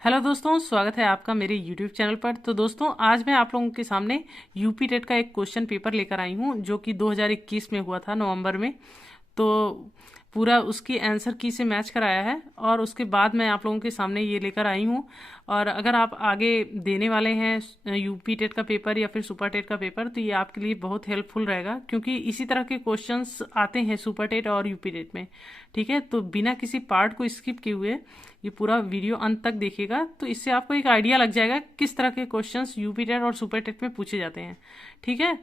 Hello दोस्तों, स्वागत है आपका मेरे YouTube चैनल पर। तो दोस्तों, आज मैं आप लोगों के सामने यूपी टेट का एक क्वेश्चन पेपर लेकर आई हूँ जो कि 2021 में हुआ था, नवंबर में। तो पूरा उसकी आंसर की से मैच कराया है और उसके बाद मैं आप लोगों के सामने ये लेकर आई हूँ। और अगर आप आगे देने वाले हैं यूपी टेट का पेपर या फिर सुपर टेट का पेपर, तो ये आपके लिए बहुत हेल्पफुल रहेगा, क्योंकि इसी तरह के क्वेश्चंस आते हैं सुपर टेट और यूपी टेट में। ठीक है, तो बिना किसी पार्ट को स्किप किए हुए ये पूरा वीडियो अंत तक देखिएगा, तो इससे आपको एक आइडिया लग जाएगा किस तरह के क्वेश्चंस यूपी टेट और सुपर टेट में पूछे जाते हैं। ठीक है,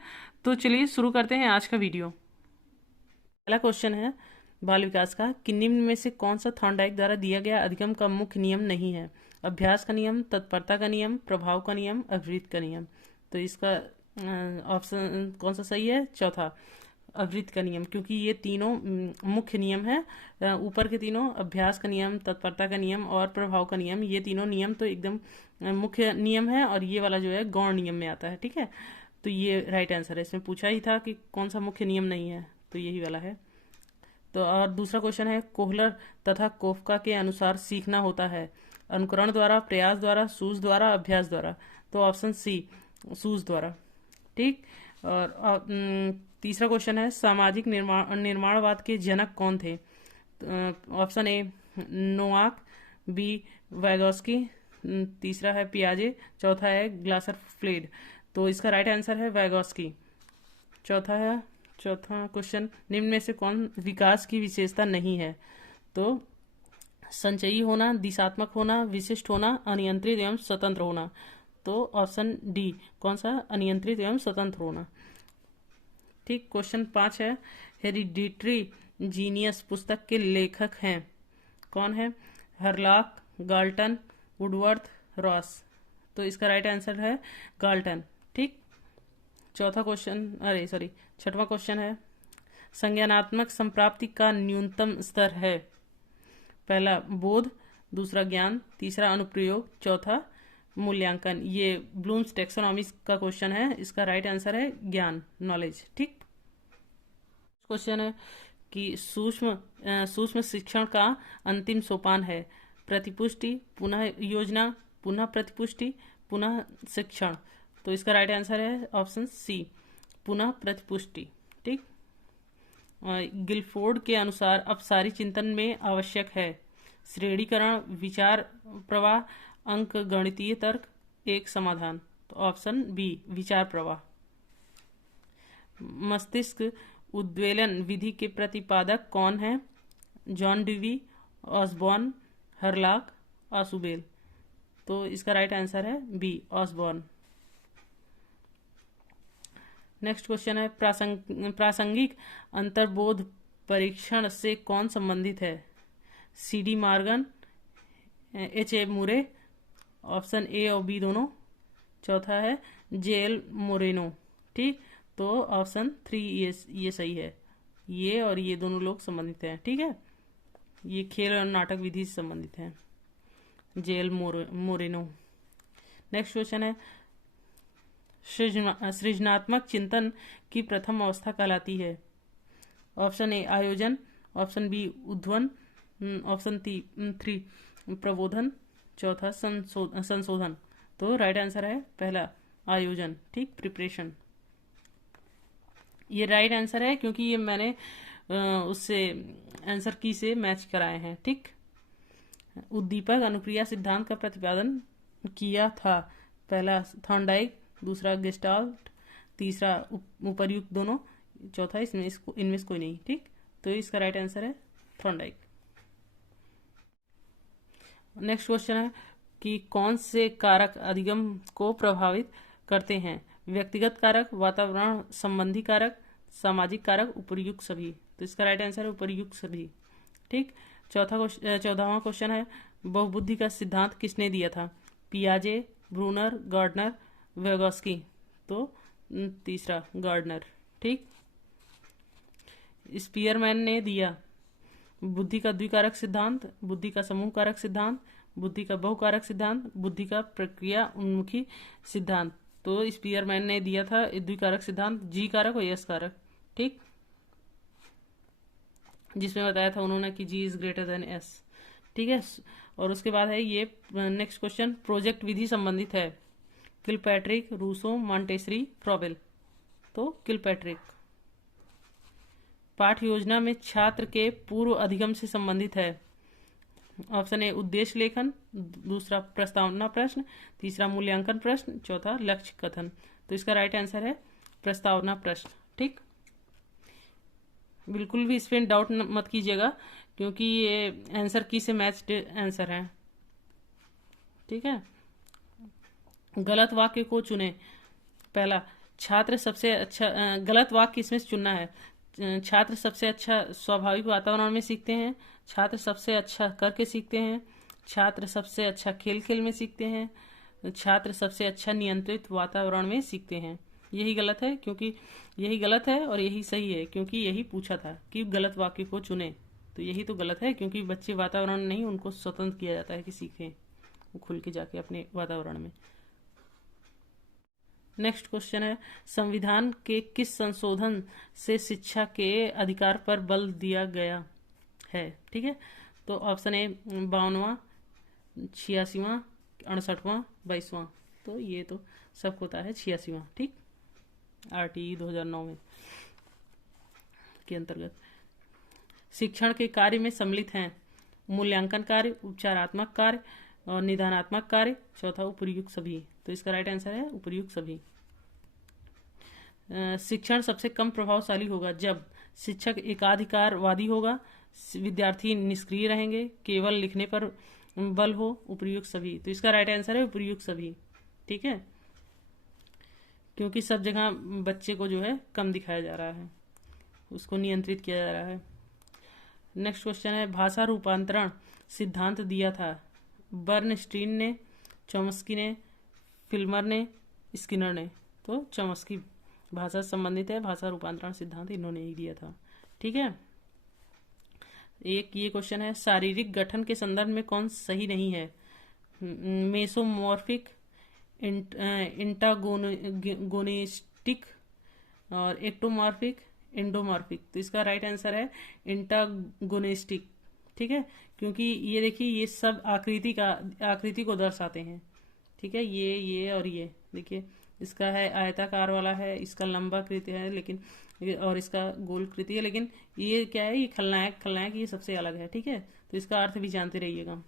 तो चलिए शुरू करते हैं आज का वीडियो। पहला क्वेश्चन है बाल विकास का कि निम्न में से कौन सा थॉर्नडाइक द्वारा दिया गया अधिगम का मुख्य नियम नहीं है? अभ्यास का नियम, तत्परता का नियम, प्रभाव का नियम, अवृत्त का नियम। तो इसका ऑप्शन कौन सा सही है? चौथा, अवृत्त का नियम, क्योंकि ये तीनों मुख्य नियम है। ऊपर के तीनों, अभ्यास का नियम, तत्परता का नियम और प्रभाव का नियम, ये तीनों नियम तो एकदम मुख्य नियम है, और ये वाला जो है गौण नियम में आता है। ठीक है, तो ये राइट आंसर है। इसमें पूछा ही था कि कौन सा मुख्य नियम नहीं है, तो यही वाला है। तो और दूसरा क्वेश्चन है, कोहलर तथा कोफका के अनुसार सीखना होता है अनुकरण द्वारा, प्रयास द्वारा, सूझ द्वारा, अभ्यास द्वारा। तो ऑप्शन सी, सूझ द्वारा। ठीक। और तीसरा क्वेश्चन है, सामाजिक निर्माणवाद के जनक कौन थे? ऑप्शन ए नोआक, बी वैगोस्की, तीसरा है पियाजे, चौथा है ग्लासर फ्लेड। तो इसका राइट आंसर है वैगोस्की। चौथा क्वेश्चन, निम्न में से कौन विकास की विशेषता नहीं है? तो संचयी होना, दिशात्मक होना, विशिष्ट होना, अनियंत्रित एवं स्वतंत्र होना। तो ऑप्शन डी, कौन सा? अनियंत्रित एवं स्वतंत्र होना। ठीक। क्वेश्चन 5 है, हेरिडिटरी जीनियस पुस्तक के लेखक हैं? कौन है? Hurlock, Galton, Woodworth, Ross. तो इसका राइट आंसर है गाल्टन। ठीक। छठवां क्वेश्चन है, संज्ञानात्मक संप्राप्ति का न्यूनतम स्तर है? पहला बोध, दूसरा ज्ञान, तीसरा अनुप्रयोग, चौथा मूल्यांकन। ये ब्लूम्स टेक्सोनॉमी का क्वेश्चन है, इसका राइट आंसर है ज्ञान, नॉलेज। ठीक। क्वेश्चन है कि सूक्ष्म शिक्षण का अंतिम सोपान है? प्रतिपुष्टि, पुनः योजना, पुनः प्रतिपुष्टि, पुनः शिक्षण। तो इसका राइट आंसर है ऑप्शन सी, पुनः प्रतिपुष्टि। ठीक। गिलफोर्ड के अनुसार अपसारी चिंतन में आवश्यक है श्रेणीकरण, विचार प्रवाह, अंक गणितीय तर्क, एक समाधान। तो ऑप्शन बी, विचार प्रवाह। मस्तिष्क उद्वेलन विधि के प्रतिपादक कौन है? John Dewey, Osborne, Hurlock, Ausubel. तो इसका राइट आंसर है बी, ऑसबॉर्न। नेक्स्ट क्वेश्चन है, प्रासंगिक अंतर्बोध परीक्षण से कौन संबंधित है? C D Morgan, H A Murray, option ए और बी दोनों, चौथा है जे एल मोरेनो। ठीक। तो ऑप्शन 3 ये सही है। ये और ये दोनों लोग संबंधित हैं। ठीक है, ये खेल और नाटक विधि से संबंधित हैं, J L Moreno. Next question है, सृजनात्मक चिंतन की प्रथम अवस्था कहलाती है? ऑप्शन ए आयोजन, ऑप्शन बी उद्वन, ऑप्शन 3 प्रबोधन, चौथा संशोधन। तो राइट आंसर है पहला, आयोजन। ठीक, प्रिपरेशन। ये राइट आंसर है क्योंकि ये मैंने उससे आंसर की से मैच कराए हैं। ठीक। उद्दीपक अनुक्रिया सिद्धांत का प्रतिपादन किया था? पहला थॉर्नडाइक, दूसरा गेस्टाल्ट, तीसरा उपर्युक्त दोनों, चौथा इनमें से कोई नहीं। ठीक। तो इसका राइट आंसर है थॉर्नडाइक। नेक्स्ट क्वेश्चन है कि कौन से कारक अधिगम को प्रभावित करते हैं? व्यक्तिगत कारक, वातावरण संबंधी कारक, सामाजिक कारक, उपर्युक्त सभी। तो इसका राइट आंसर है उपर्युक्त सभी। ठीक। 14वां क्वेश्चन है, बहुबुद्धि का सिद्धांत किसने दिया था? पियाजे, ब्रूनर, गार्डनर, वेगोस्की। तो तीसरा गार्डनर। ठीक। स्पीयरमैन ने दिया बुद्धि का द्विकारक सिद्धांत, बुद्धि का समूह कारक सिद्धांत, बुद्धि का बहुकारक सिद्धांत, बुद्धि का प्रक्रिया उन्मुखी सिद्धांत। तो स्पीयरमैन ने दिया था द्विकारक सिद्धांत, जी कारक और यस कारक। ठीक, जिसमें बताया था उन्होंने कि जी इज ग्रेटर देन एस। ठीक है। और उसके बाद है ये नेक्स्ट क्वेश्चन, प्रोजेक्ट विधि संबंधित है, किलपैट्रिक, रूसो, मॉन्टेसरी, फ्रॉबेल। तो किलपैट्रिक। पाठ योजना में छात्र के पूर्व अधिगम से संबंधित है। ऑप्शन ए उद्देश्य लेखन, दूसरा प्रस्तावना प्रश्न, तीसरा मूल्यांकन प्रश्न, चौथा लक्ष्य कथन। तो इसका राइट आंसर है प्रस्तावना प्रश्न। ठीक, बिल्कुल भी इस पर डाउट मत कीजिएगा क्योंकि ये आंसर की से मैच्ड आंसर है। ठीक है, गलत वाक्य को चुने। पहला, छात्र सबसे अच्छा, गलत वाक्य इसमें से चुनना है। छात्र सबसे अच्छा स्वाभाविक वातावरण में सीखते हैं, छात्र सबसे अच्छा करके सीखते हैं, छात्र सबसे अच्छा खेल खेल में सीखते हैं, छात्र सबसे अच्छा नियंत्रित वातावरण में सीखते हैं। यही गलत है क्योंकि यही गलत है और यही सही है क्योंकि यही पूछा था कि गलत वाक्य को चुने। तो यही तो गलत है क्योंकि बच्चे वातावरण नहीं, उनको स्वतंत्र किया जाता है कि सीखें वो खुल के जाके अपने वातावरण में। नेक्स्ट क्वेश्चन है, संविधान के किस संशोधन से शिक्षा के अधिकार पर बल दिया गया है? ठीक है, तो ऑप्शन ए 52वां, 86वां, 68वां, 22वां। तो ये तो सब होता है 86वां। ठीक, RTE 2009 में के अंतर्गत शिक्षण के कार्य में सम्मिलित हैं मूल्यांकन कार्य, उपचारात्मक कार्य और निदानात्मक कार्य, चौथा उपर्युक्त सभी। तो इसका राइट आंसर है उपर्युक्त सभी। शिक्षण सबसे कम प्रभावशाली होगा जब शिक्षक एकाधिकारवादी होगा, विद्यार्थी निष्क्रिय रहेंगे, केवल लिखने पर बल हो, उपर्युक्त सभी। तो इसका राइट आंसर है उपर्युक्त सभी। ठीक है, क्योंकि सब जगह बच्चे को जो है कम दिखाया जा रहा है, उसको नियंत्रित किया जा रहा है। नेक्स्ट क्वेश्चन है, भाषा रूपांतरण सिद्धांत दिया था बर्नस्टीन ने, चॉम्स्की ने, फिल्मर ने, स्किनर ने। तो चॉम्स्की भाषा से संबंधित है, भाषा रूपांतरण सिद्धांत इन्होंने ही दिया था। ठीक है, एक ये क्वेश्चन है, शारीरिक गठन के संदर्भ में कौन सही नहीं है? मेसोमॉर्फिक, इंटागोनिस्टिक और एक्टोमॉर्फिक, एंडोमॉर्फिक। तो इसका राइट आंसर है इंटागोनिस्टिक। ठीक है, क्योंकि ये देखिए ये सब आकृति को दर्शाते हैं। ठीक है, ये और ये देखिए, इसका है आयताकार वाला है, इसका लंबा कृति है लेकिन, और इसका गोल कृति है, लेकिन ये क्या है, ये खलनायक ये सबसे अलग है। ठीक है, तो इसका अर्थ भी जानते रहिएगा।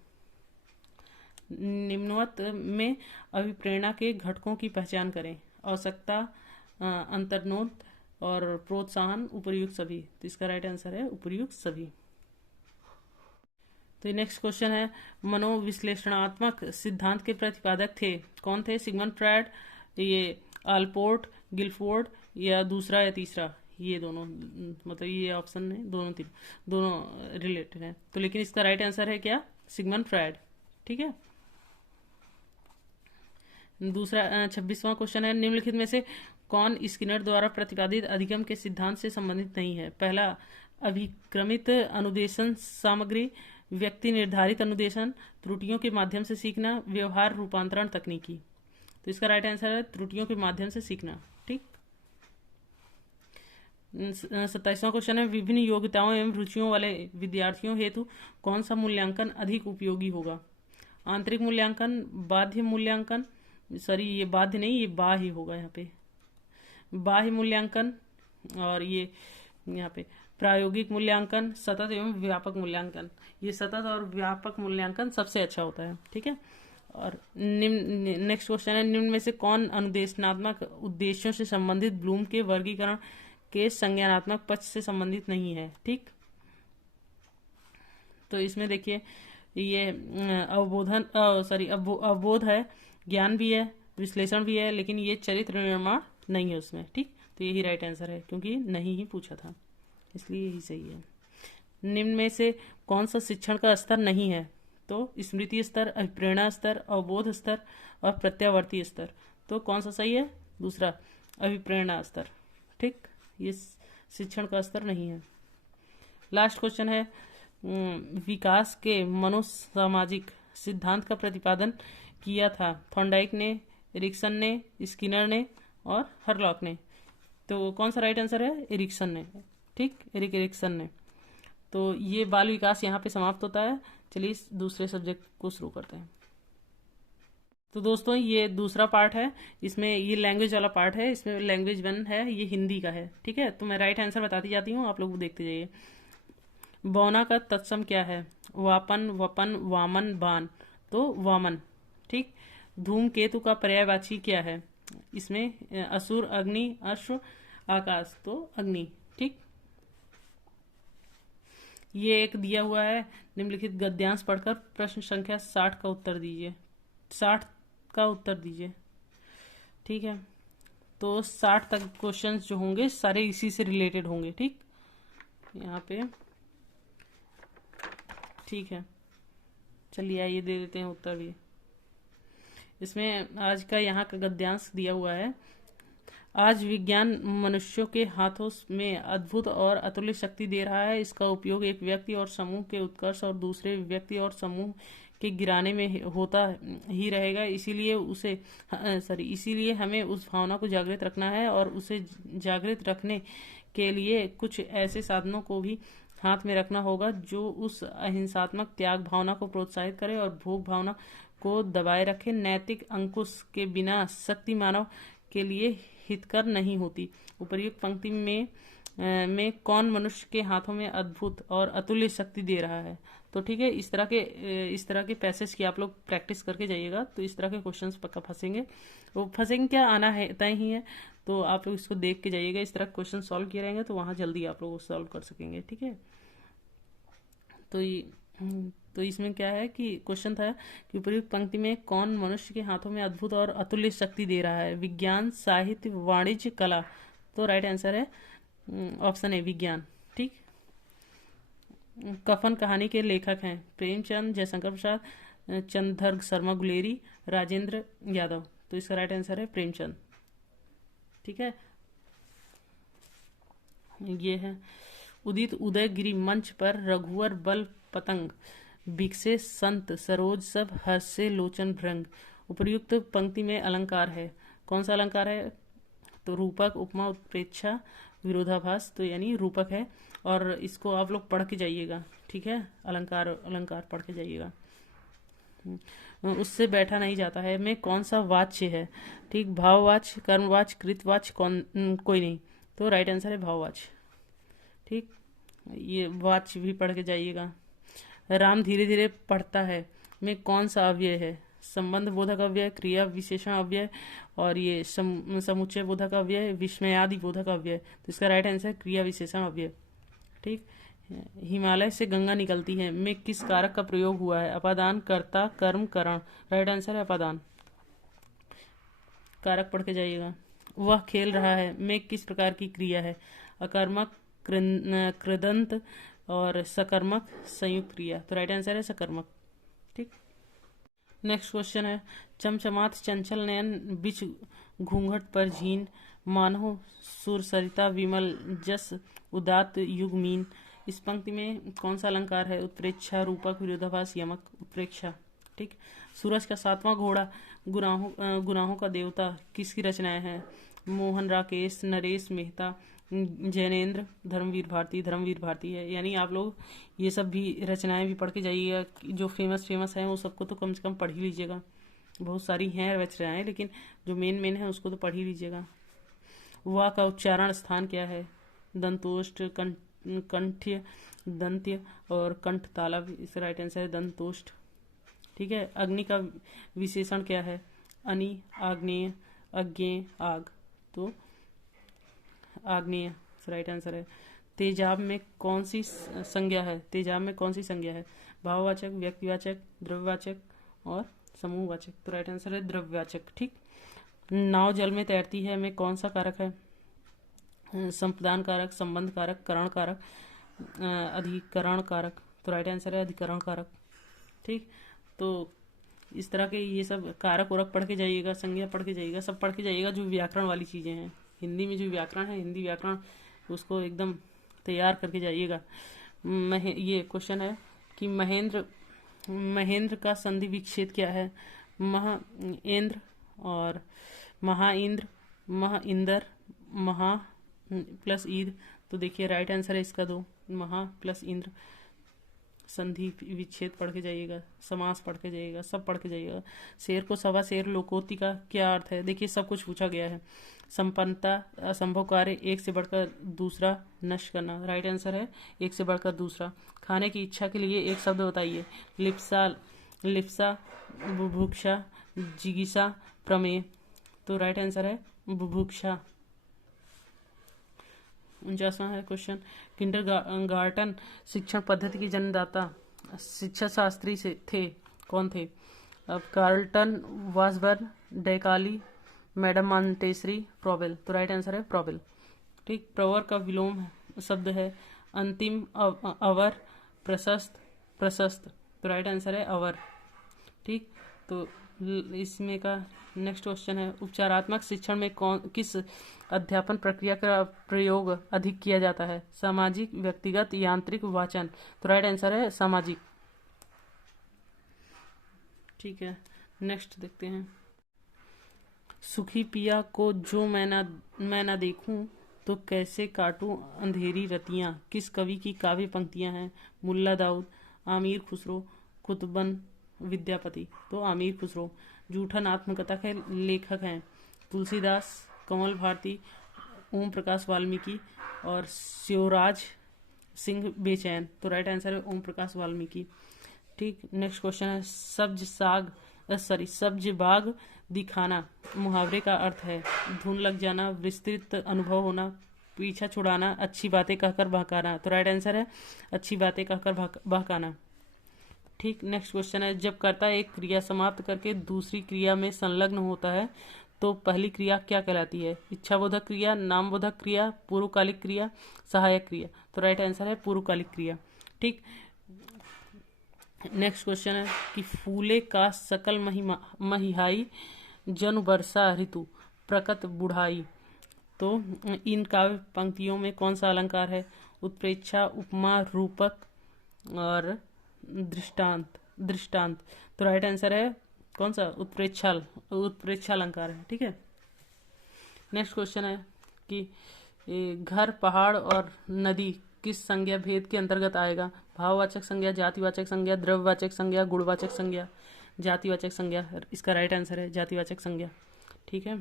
निम्नवत में अभिप्रेरणा के घटकों की पहचान करें। आवश्यकता, अंतर्नोद और प्रोत्साहन, उपर्युक्त सभी। तो इसका राइट आंसर है उपर्युक्त सभी। तो नेक्स्ट क्वेश्चन है, मनोविश्लेषणात्मक सिद्धांत के प्रतिपादक थे कौन थे? सिगमंड फ्रायड, ये आलपोर्ट, गिलफोर्ड या दूसरा या तीसरा? ये दोनों, मतलब ये ऑप्शन है दोनों रिलेटेड है। तो लेकिन इसका राइट आंसर है क्या? Sigmund Freud. ठीक है, दूसरा 26वां क्वेश्चन है, निम्नलिखित में से कौन स्किनर द्वारा प्रतिपादित अधिगम के सिद्धांत से संबंधित नहीं है? पहला, अभिक्रमित अनुदेशन सामग्री, व्यक्ति निर्धारित अनुदेशन, त्रुटियों के माध्यम से सीखना, व्यवहार रूपांतरण तकनीकी। तो इसका राइट आंसर है त्रुटियों के माध्यम से सीखना। ठीक, 27वां क्वेश्चन है, विभिन्न योग्यताओं एवं रुचियों वाले विद्यार्थियों हेतु कौन सा मूल्यांकन अधिक उपयोगी होगा? आंतरिक मूल्यांकन, बाह्य मूल्यांकन, सॉरी ये बाध्य नहीं, ये बाह्य होगा यहाँ पे, बाह्य मूल्यांकन, और ये यहाँ पे प्रायोगिक मूल्यांकन, सतत एवं व्यापक मूल्यांकन। ये सतत और व्यापक मूल्यांकन सबसे अच्छा होता है। ठीक है, और नेक्स्ट क्वेश्चन है, निम्न में से कौन अनुदेशनात्मक उद्देश्यों से संबंधित ब्लूम के वर्गीकरण के संज्ञानात्मक पक्ष से संबंधित नहीं है? ठीक, तो इसमें देखिए ये अवबोध है, ज्ञान भी है, विश्लेषण भी है, लेकिन ये चरित्र निर्माण नहीं है उसमें। ठीक, तो यही राइट आंसर है क्योंकि नहीं ही पूछा था, इसलिए यही सही है। निम्न में से कौन सा शिक्षण का स्तर नहीं है? तो स्मृति स्तर, अभिप्रेरणा स्तर, अवबोध स्तर और प्रत्यावर्ती स्तर। तो कौन सा सही है? दूसरा, अभिप्रेरणा स्तर। ठीक, ये शिक्षण का स्तर नहीं है। लास्ट क्वेश्चन है, विकास के मनोसामाजिक सिद्धांत का प्रतिपादन किया था थॉर्नडाइक ने, एरिक्सन ने, स्किनर ने और हरलॉक ने। तो कौन सा राइट आंसर है? एरिक्सन ने। ठीक, एरिक्सन ने। तो ये बाल विकास यहाँ पे समाप्त होता है। चलिए इस दूसरे सब्जेक्ट को शुरू करते हैं। तो दोस्तों ये दूसरा पार्ट है, इसमें ये लैंग्वेज वाला पार्ट है, इसमें लैंग्वेज 1 है, ये हिंदी का है। ठीक है, तो मैं राइट आंसर बताती जाती हूँ, आप लोग देखते जाइए। बौना का तत्सम क्या है? वापन, वपन, वामन, बान। तो वामन। ठीक। धूमकेतु का पर्यायवाची क्या है? इसमें असुर, अग्नि, अश्व, आकाश। तो अग्नि। ठीक। ये एक दिया हुआ है, निम्नलिखित गद्यांश पढ़कर प्रश्न संख्या 60 का उत्तर दीजिए। 60 का उत्तर दीजिए। ठीक है, तो 60 तक क्वेश्चंस जो होंगे सारे इसी से रिलेटेड होंगे। ठीक, यहाँ पे। ठीक है, चलिए आइए दे देते हैं उत्तर भी। इसमें आज का यहाँ का गद्यांश दिया हुआ है। आज विज्ञान मनुष्यों के हाथों में अद्भुत और अतुल्य शक्ति दे रहा है। इसका उपयोग एक व्यक्ति और समूह के उत्कर्ष और दूसरे व्यक्ति और समूह के गिराने में होता ही रहेगा। इसीलिए हमें उस भावना को जागृत रखना है और उसे जागृत रखने के लिए कुछ ऐसे साधनों को भी हाथ में रखना होगा जो उस अहिंसात्मक त्याग भावना को प्रोत्साहित करे और भोग भावना को दबाए रखे। नैतिक अंकुश के बिना शक्ति मानव के लिए हितकर नहीं होती। उपर्युक्त पंक्ति में कौन मनुष्य के हाथों में अद्भुत और अतुल्य शक्ति दे रहा है? तो ठीक है, इस तरह के पैसेज की आप लोग प्रैक्टिस करके जाइएगा, तो इस तरह के क्वेश्चंस पक्का फंसेंगे। वो फंसेंगे क्या, आना है तय ही है। तो आप लोग इसको देख के जाइएगा, इस तरह क्वेश्चन सॉल्व किए रहेंगे तो वहाँ जल्दी आप लोग सॉल्व कर सकेंगे। ठीक है, तो इसमें क्या है कि क्वेश्चन था कि उपयुक्त पंक्ति में कौन मनुष्य के हाथों में अद्भुत और अतुल्य शक्ति दे रहा है? विज्ञान, साहित्य, वाणिज्य, कला। तो राइट आंसर है ऑप्शन ए, विज्ञान। ठीक। कफन कहानी के लेखक हैं प्रेमचंद, जयशंकर प्रसाद, चंद्रधर शर्मा गुलेरी, राजेंद्र यादव। तो इसका राइट आंसर है प्रेमचंद। ठीक है, ये है उदित उदयगिरि मंच पर रघुवर बल पतंग बिकसे संत सरोज सब हर्षे लोचन भृंग। उपर्युक्त पंक्ति में अलंकार है, कौन सा अलंकार है? तो रूपक, उपमा, उत्प्रेक्षा, विरोधाभास। तो यानी रूपक है, और इसको आप लोग पढ़ के जाइएगा। ठीक है, अलंकार पढ़ के जाइएगा। उससे बैठा नहीं जाता है में कौन सा वाच्य है? ठीक, भाववाच्य, कर्मवाच्य, कृतवाच्य, कोई नहीं। तो राइट आंसर है भाववाच्य। ठीक, ये वाच्य भी पढ़ के जाइएगा। राम धीरे धीरे पढ़ता है में कौन सा अव्यय है? संबंध बोधक अव्यय, क्रिया विशेषण अव्यय, और ये समुच्चय बोधक अव्यय, विस्मयादि बोधक अव्यय। तो इसका राइट आंसर क्रिया विशेषण अव्यय। ठीक। हिमालय से गंगा निकलती है में किस कारक का प्रयोग हुआ है? अपादान, कर्ता, कर्म, करण। राइट आंसर है अपादान। कारक पढ़ के जाइएगा। वह खेल रहा है में किस प्रकार की क्रिया है? अकर्मक, कृदंत और सकर्मक संयुक्त क्रिया। तो राइट आंसर है सकर्मक। ठीक। नेक्स्ट क्वेश्चन है चमचमात चंचल नयन बिच घूंघट पर झीन मानो सुर सरिता विमल जस उदात युगमीन। इस पंक्ति में कौन सा अलंकार है? उत्प्रेक्षा, रूपक, विरोधाभास, यमक। उत्प्रेक्षा। ठीक। सूरज का 7वां घोड़ा, गुनाहों का देवता किसकी रचनाएं हैं? मोहन राकेश, नरेश मेहता, जैनेन्द्र, धर्मवीर भारती है। यानी आप लोग ये सब भी रचनाएं भी पढ़ के जाइएगा, जो फेमस हैं वो सबको तो कम से कम पढ़ ही लीजिएगा। बहुत सारी हैं रचनाएं, लेकिन जो मेन है उसको तो पढ़ ही लीजिएगा। वा का उच्चारण स्थान क्या है? दंतोष्ठ, कंठ्य, दंत्य और कंठ तालव्य। इसका राइट आंसर है दंतोष्ठ। ठीक है। अग्नि का विशेषण क्या है? अनि, आग्नेय, अज्ञेय, आग। तो आग्नेय राइट आंसर है। तेजाब में कौन सी संज्ञा है? तेजाब में कौन सी संज्ञा है? भाववाचक, व्यक्तिवाचक, द्रव्यवाचक और समूहवाचक। तो राइट आंसर है द्रव्यवाचक। ठीक। नाव जल में तैरती है में कौन सा कारक है? संप्रदान कारक, संबंध कारक, करण कारक, अधिकरण कारक। तो राइट आंसर है अधिकरण कारक। ठीक। तो इस तरह के ये सब कारक उरक पढ़ के जाइएगा, संज्ञा पढ़ के जाइएगा, सब पढ़ के जाइएगा जो व्याकरण वाली चीज़ें हैं। हिंदी में जो व्याकरण है, हिंदी व्याकरण, उसको एकदम तैयार करके जाइएगा। ये क्वेश्चन है कि महेंद्र का संधि विच्छेद क्या है? महेंद्र और महाइंद्र, महाइंदर, महा प्लस ईद। तो देखिए राइट आंसर है इसका 2, महा प्लस इंद्र। संधि विच्छेद पढ़ के जाइएगा, समास पढ़ के जाइएगा, सब पढ़ के जाइएगा। शेर को सवा शेर लोकोक्ति का क्या अर्थ है, देखिए सब कुछ पूछा गया है। संपन्नता, असंभव कार्य एक से बढ़कर दूसरा नष्ट करना, राइट आंसर है एक से बढ़कर दूसरा। खाने की इच्छा के लिए एक शब्द बताइए, लिप्सा, लिप्सा, बुभुक्षा, जिगीसा, प्रमेय। तो राइट आंसर है बुभुक्षा। 49वां है क्वेश्चन, किंडरगार्टन शिक्षण पद्धति के जन्मदाता शिक्षा शास्त्री से थे, कौन थे? अब Carlton, Washburn, डेकाली, madam Montessori, probable. तो राइट आंसर है प्रोबेल। ठीक, प्रवर का विलोम शब्द है अंतिम, अवर, प्रशस्त, प्रशस्त। तो राइट आंसर है अवर। ठीक, तो इसमें का नेक्स्ट क्वेश्चन है, उपचारात्मक शिक्षण में किस अध्यापन प्रक्रिया का प्रयोग अधिक किया जाता है? सामाजिक, व्यक्तिगत, यांत्रिक, वाचन। तो राइट आंसर है सामाजिक। ठीक है, नेक्स्ट देखते हैं। सुखी पिया को जो मैं ना देखूं तो कैसे काटूं अंधेरी रतियां, किस कवि की काव्य पंक्तियां हैं? मुल्ला दाऊद, आमिर खुसरो, कुतुबन विद्यापति। तो आमिर खुसरो। जूठन आत्मकथा के लेखक हैं तुलसीदास, कमल भारती, ओम प्रकाश वाल्मीकि और शिवराज सिंह बेचैन। तो राइट आंसर है ओम प्रकाश वाल्मीकि। ठीक, नेक्स्ट क्वेश्चन है, सब्ज बाग दिखाना मुहावरे का अर्थ है धुन लग जाना, विस्तृत अनुभव होना, पीछा छुड़ाना, अच्छी बातें कहकर बहकाना। तो राइट आंसर है अच्छी बातें कहकर बहकाना। ठीक, नेक्स्ट क्वेश्चन है, जब कर्ता एक क्रिया समाप्त करके दूसरी क्रिया में संलग्न होता है तो पहली क्रिया क्या कहलाती है? इच्छाबोधक क्रिया, नामबोधक क्रिया, पूर्वकालिक क्रिया, सहायक क्रिया। तो राइट आंसर है पूर्वकालिक क्रिया। ठीक, नेक्स्ट क्वेश्चन है कि फूले का सकल महिहाई जन वर्षा ऋतु प्रकट बुढ़ाई। तो इन काव्य पंक्तियों में कौन सा अलंकार है? उत्प्रेक्षा, उपमा, रूपक और दृष्टांत। दृष्टांत। तो राइट आंसर है कौन सा? उत्प्रेक्षा अलंकार है। ठीक है, नेक्स्ट क्वेश्चन है कि घर, पहाड़ और नदी किस संज्ञा भेद के अंतर्गत आएगा? भाववाचक संज्ञा, जातिवाचक संज्ञा, द्रव्यवाचक संज्ञा, गुणवाचक संज्ञा। जातिवाचक संज्ञा, इसका राइट आंसर है जातिवाचक संज्ञा। ठीक है,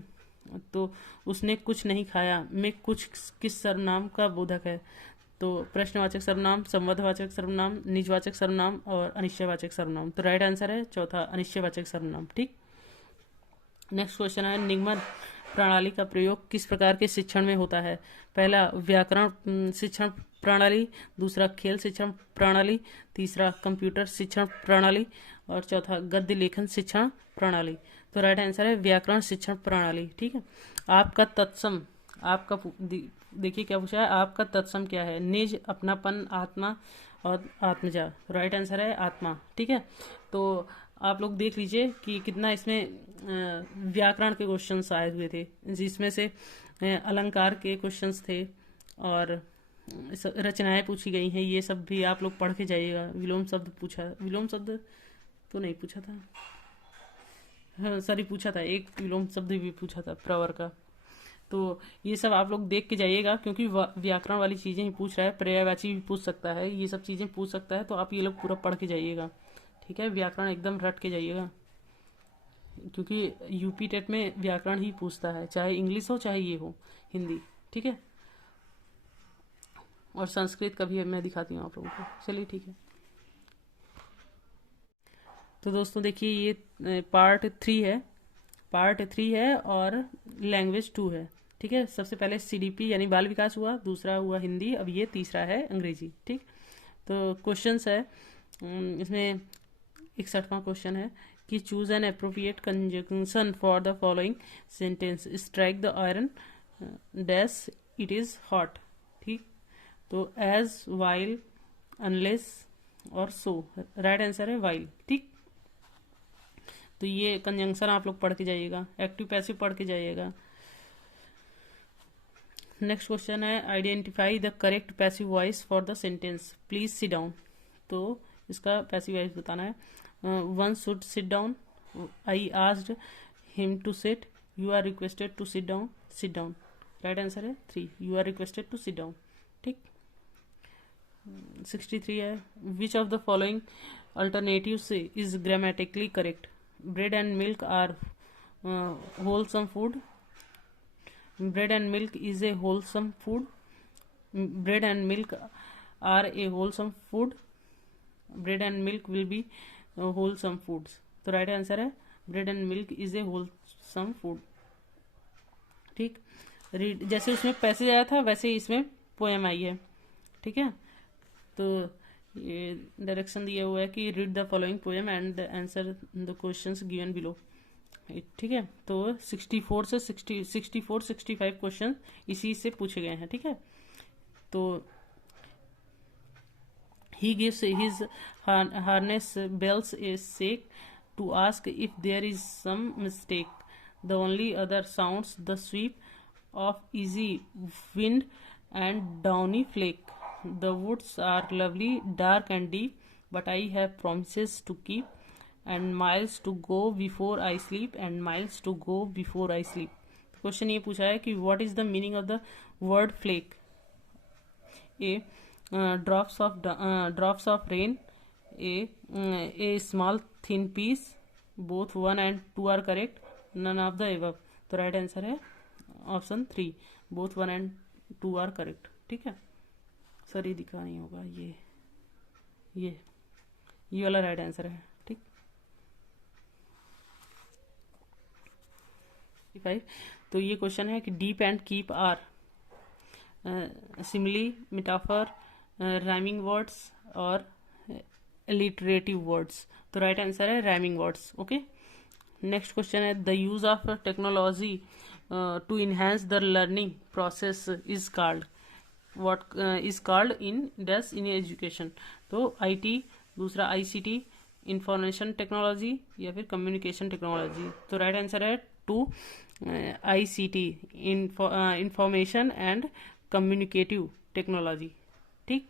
तो उसने कुछ नहीं खाया में कुछ किस सर्वनाम का बोधक है? तो प्रश्नवाचक सर्वनाम, संबंधवाचक सर्वनाम, निजवाचक सर्वनाम और अनिश्चयवाचक सर्वनाम। तो राइट आंसर है चौथा, अनिश्चयवाचक सर्वनाम। ठीक, नेक्स्ट क्वेश्चन है, निगमन प्रणाली का प्रयोग किस प्रकार के शिक्षण में होता है? पहला व्याकरण शिक्षण प्रणाली, दूसरा खेल शिक्षण प्रणाली, तीसरा कंप्यूटर शिक्षण प्रणाली और चौथा गद्य लेखन शिक्षण प्रणाली। तो राइट आंसर है व्याकरण शिक्षण प्रणाली। ठीक है, आपका तत्सम, आपका देखिए क्या पूछा है, आपका तत्सम क्या है? निज, अपनापन, आत्मा और आत्मजा। राइट आंसर है आत्मा। ठीक है, तो आप लोग देख लीजिए कि कितना इसमें व्याकरण के क्वेश्चंस आए हुए थे, जिसमें से अलंकार के क्वेश्चंस थे और रचनाएं पूछी गई हैं। ये सब भी आप लोग पढ़ के जाइएगा। विलोम शब्द पूछा, विलोम शब्द तो नहीं पूछा था, हाँ सॉरी पूछा था, एक विलोम शब्द भी पूछा था प्रवर का। तो ये सब आप लोग देख के जाइएगा, क्योंकि व्याकरण वाली चीज़ें ही पूछ रहा है, पर्यायवाची भी पूछ सकता है, ये सब चीज़ें पूछ सकता है। तो आप ये लोग पूरा पढ़ के जाइएगा। ठीक है, व्याकरण एकदम रट के जाइएगा, क्योंकि यूपी टेट में व्याकरण ही पूछता है, चाहे इंग्लिश हो चाहे ये हो हिंदी। ठीक है, और संस्कृत का भी मैं दिखाती हूँ आप लोगों को। चलिए ठीक है, तो दोस्तों देखिए ये पार्ट 3 है और लैंग्वेज 2 है। ठीक है, सबसे पहले सीडीपी यानी बाल विकास हुआ, दूसरा हुआ हिंदी, अब ये तीसरा है अंग्रेजी। ठीक, तो क्वेश्चंस है इसमें 61वां क्वेश्चन है कि choose an appropriate conjunction for the following sentence, strike the iron dash it is hot. ठीक, तो एज, वाइल, अनलेस और सो। राइट आंसर है वाइल। ठीक, तो ये कंजंक्शन आप लोग पढ़ के जाइएगा, एक्टिव पैसिव पढ़ के जाइएगा। नेक्स्ट क्वेश्चन है, identify the correct passive voice for the sentence, please sit down. तो इसका पैसिव वॉइस बताना है। One should sit down, I asked him to sit, you are requested to sit down, sit down. Right answer है 3, you are requested to sit down. ठीक, 63 है, which of the following alternatives is grammatically correct? Bread and milk are wholesome food, bread and milk is a wholesome food, bread and milk are a wholesome food, bread and milk will be wholesome foods. तो right answer है bread and milk is a wholesome food. ठीक, read, जैसे उसमें passage आया था वैसे ही इसमें poem I है। ठीक है, तो ये डायरेक्शन दिया हुआ है कि read the following poem and answer the questions given below. ठीक है, तो 64 से 65 क्वेश्चन इसी से पूछे गए हैं। ठीक है, तो he gives his harness bells a shake to ask if there is some mistake. The only other sounds the sweep of easy wind and downy flake. The woods are lovely, dark and deep, but I have promises to keep, and miles to go before I sleep, and miles to go before I sleep. Question ये पूछा है कि what is the meaning of the word flake? A drops of rain, a small thin piece, both 1 and 2 are correct, none of the above. तो right answer है option 3, both 1 and 2 are correct. ठीक है, sir ये दिखा नहीं होगा, ये वाला राइट आंसर है। ठीक, 5, तो ये क्वेश्चन है कि deep and keep are simile, metaphor, rhyming words और लिटरेटिव वर्ड्स। तो राइट आंसर है rhyming words. Okay, next question है the use of technology to enhance the learning process is called, what is called in dash in education? तो IT, दूसरा ICT, information technology या फिर communication technology. तो right answer है two ICT, information and communicative technology. ठीक,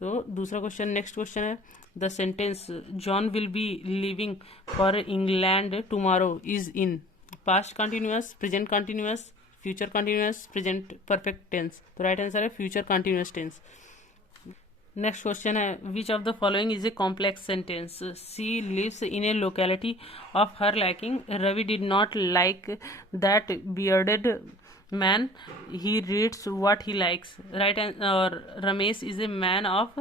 तो दूसरा question, next question है the sentence John will be living for England tomorrow is in past continuous, present continuous, future continuous, present perfect tense. तो right answer है future continuous tense. Next question है which of the following is a complex sentence? She lives in a locality of her liking, Ravi did not like that bearded man, he reads what he likes. Right, और Ramesh is a man of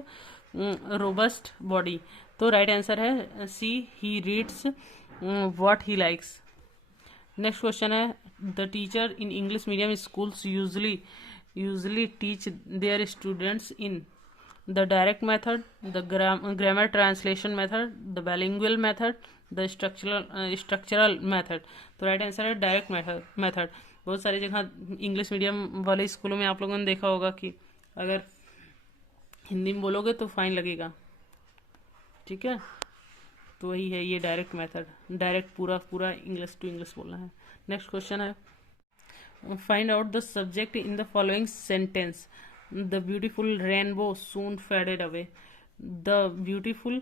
robust body. तो right answer है C, he reads what he likes. Next question है the teacher in English medium schools usually teach their students in the direct method, the grammar translation method, the bilingual method, the structural method। तो right answer है direct method. बहुत सारी जगह English medium वाले स्कूलों में आप लोगों ने देखा होगा कि अगर हिंदी में बोलोगे तो फाइन लगेगा। ठीक है, तो वही है ये डायरेक्ट मेथड, डायरेक्ट पूरा इंग्लिश टू इंग्लिश बोलना है। नेक्स्ट क्वेश्चन है find out the subject in the following sentence. The beautiful rainbow soon faded away. The beautiful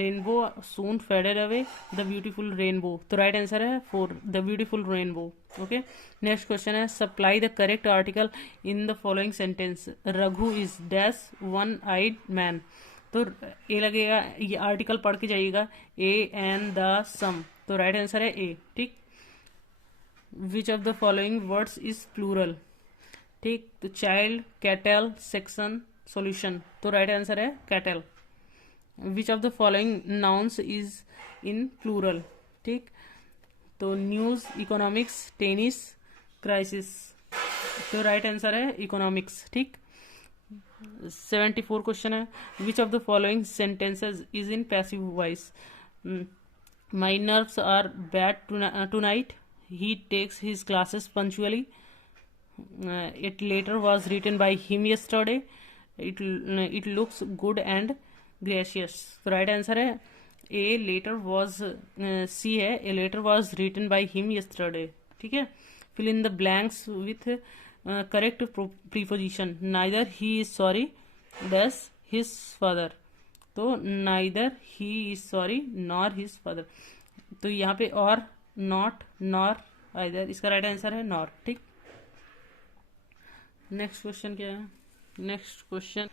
rainbow soon faded away. The beautiful rainbow। तो right answer है 4, the beautiful rainbow। Okay, next question है supply the correct article in the following sentence. Raghu is dash one eyed man. तो A लगेगा, ये article पढ़ के जाइएगा, A and the सम। तो राइट आंसर है ए। ठीक, which of the following words is plural? ठीक, तो चाइल्ड, कैटल, सेक्शन, सॉल्यूशन। तो राइट आंसर है cattle. Which of the following nouns is in plural? ठीक, तो न्यूज, इकोनॉमिक्स, टेनिस, क्राइसिस। तो राइट आंसर है इकोनॉमिक्स। ठीक, 74 क्वेश्चन है which of the following sentences is in passive voice? My nerves are bad tonight, he takes his classes punctually, it later was written by him yesterday, it looks good and gracious। तो right answer है a later was C है, a later was written by him yesterday। ठीक है, fill in the blanks with correct preposition। neither he is sorry dash his father। तो neither he is sorry nor his father। तो यहाँ पे और not nor either, इसका right answer है nor। ठीक, नेक्स्ट क्वेश्चन क्या है नेक्स्ट क्वेश्चन।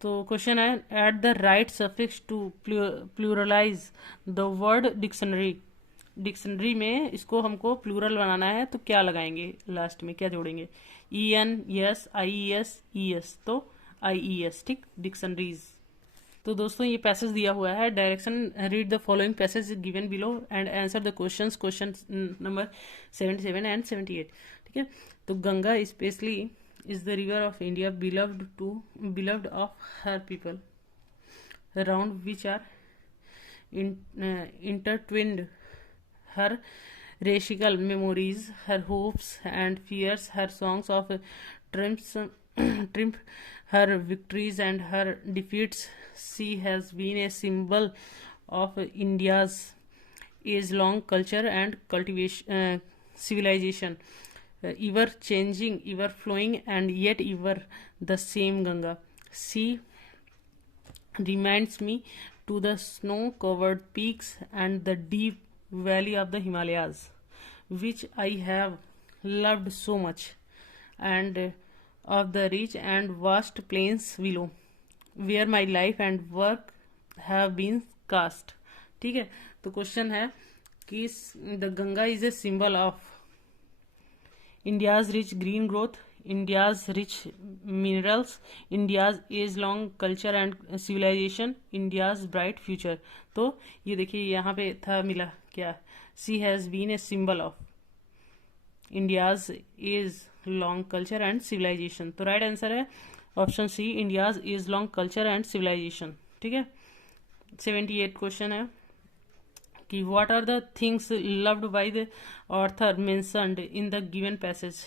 तो क्वेश्चन है, at the right suffix to pluralise the word dictionary. Dictionary में इसको हमको प्लूरल बनाना है, तो क्या लगाएंगे लास्ट में, क्या जोड़ेंगे? ई एन एस, आई ई एस, ई एस, तो आई ई एस, ठीक, डिक्शनरीज। तो दोस्तों ये पैसेज दिया हुआ है, direction, read the following passage given below and answer the questions, question number 77 and 78, ठीक है। तो Ganga specially is the river of India, beloved of her people, around which are intertwined her racial memories, her hopes and fears, her songs of triumphs, triumph, her victories and her defeats. She has been a symbol of India's age-long culture and civilization, ever changing, ever flowing, and yet ever the same Ganga. She reminds me to the snow-covered peaks and the deep valley of the Himalayas, which I have loved so much, and of the rich and vast plains below, where my life and work have been cast. ठीक है, तो question है कि the Ganga is a symbol of India's rich green growth, India's rich minerals, India's age-long culture and civilization, India's bright future. तो ये देखिए यहाँ पे था मिला क्या, She has been a symbol of India's age-long culture and civilization. तो right answer है option C, India's age-long culture and civilization, ठीक है। 78 क्वेश्चन है कि what are the things loved by the author mentioned in the given passage।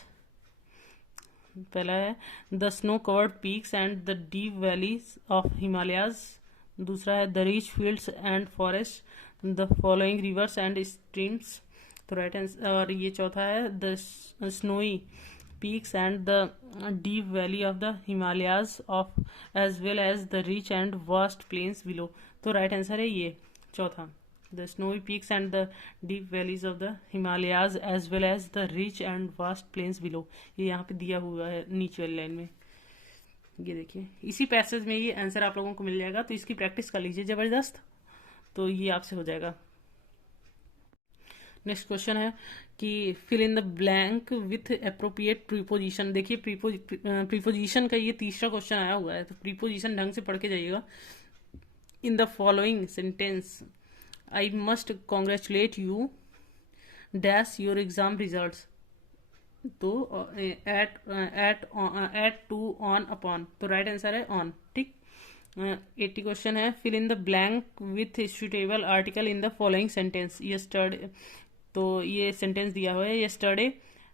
पहला है the snow covered peaks and the deep valleys of Himalayas, दूसरा है the rich fields and forests, the following rivers and streams, तो right answer. और ये चौथा है the snowy peaks and the deep valley of the Himalayas of as well as the rich and vast plains below, तो right answer है ये चौथा, the snowy peaks and the deep valleys of the Himalayas as well as the rich and vast plains below। ये यहाँ पे दिया हुआ है नीचे वाली लाइन में, ये देखिए इसी पैसेज में ये आंसर आप लोगों को मिल जाएगा, तो इसकी प्रैक्टिस कर लीजिए जबरदस्त, तो ये आपसे हो जाएगा। नेक्स्ट क्वेश्चन है कि fill in the blank with appropriate preposition. देखिए प्रीपोजिशन का ये तीसरा क्वेश्चन आया हुआ है, तो प्रीपोजिशन ढंग से पढ़ के जाइएगा। इन the following sentence I must congratulate you dash your exam results, तो at to on upon, तो राइट आंसर है on, ठीक। 80 क्वेश्चन है fill in the blank with suitable article in the following sentence. Yesterday, तो ये sentence दिया हुआ है, यस्टरडे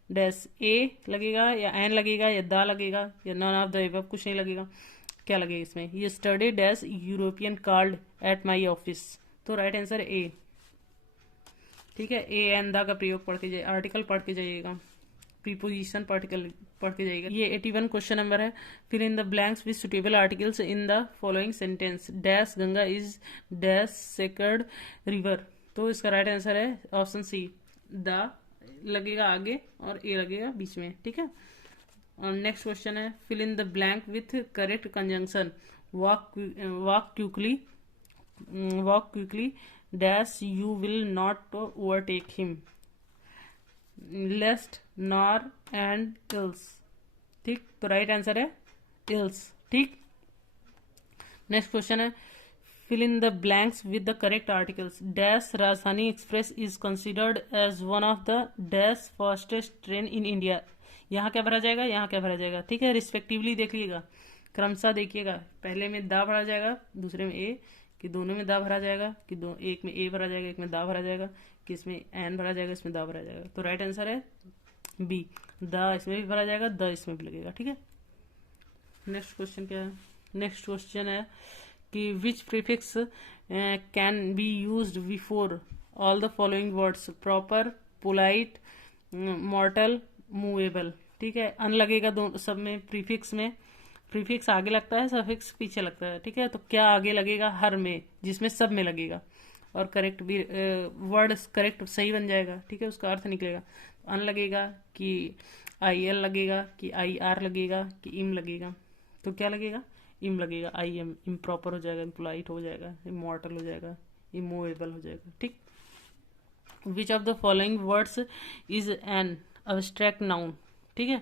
डैश ए लगेगा या एन लगेगा या दा लगेगा या नॉन ऑफ द एबव, कुछ नहीं लगेगा, क्या लगेगा इसमें? Yesterday dash European called at my office, तो राइट आंसर ए, ठीक है। ए एन दा का प्रयोग पढ़ के जाइए, आर्टिकल पढ़ के जाइएगा, प्रीपोजिशन पार्टिकल पढ़ के जाइएगा। ये 81 क्वेश्चन नंबर है, फिर इन the blanks with suitable articles in the following sentence, dash Ganga is dash sacred river, तो इसका राइट आंसर है ऑप्शन सी, द लगेगा आगे और ए लगेगा बीच में, ठीक है। और नेक्स्ट क्वेश्चन है fill in the blank with correct conjunction, walk quickly dash you will not overtake him, lest nor and else, ठीक, तो राइट आंसर है else, ठीक। नेक्स्ट क्वेश्चन है fill in the blanks with the correct articles, dash Rajdhani express is considered as one of the dash fastest train in India, यहाँ क्या भरा जाएगा, यहाँ क्या भरा जाएगा, ठीक है। रिस्पेक्टिवली देख लीजिएगा, क्रमशः देखिएगा, पहले में दा भरा जाएगा, दूसरे में ए, कि दोनों में दा भरा जाएगा, कि एक में ए भरा जाएगा, एक में दा भरा जाएगा, कि इसमें एन भरा जाएगा, इसमें दा भरा जाएगा, तो राइट आंसर है बी, दा इसमें भी भरा जाएगा, द इसमें भी लगेगा, ठीक है। नेक्स्ट क्वेश्चन क्या है? नेक्स्ट क्वेश्चन है कि which prefix can be used before all the following words, proper, polite, mortal, movable, ठीक है। अन लगेगा दोनों सब में, प्रीफिक्स में प्रीफिक्स आगे लगता है, सफिक्स पीछे लगता है, ठीक है। तो क्या आगे लगेगा हर में, जिसमें सब में लगेगा, और करेक्ट भी वर्ड करेक्ट सही बन जाएगा, ठीक है, उसका अर्थ निकलेगा। अन लगेगा कि आई एल लगेगा, कि आई आर लगेगा, कि इम लगेगा, तो क्या लगेगा, इम लगेगा, आई एम, इम्प्रॉपर हो जाएगा, इम्पोलाइट हो जाएगा, इमोर्टल हो जाएगा, इमूवेबल हो जाएगा। ठीक। Which of the following words is an abstract noun. ठीक है,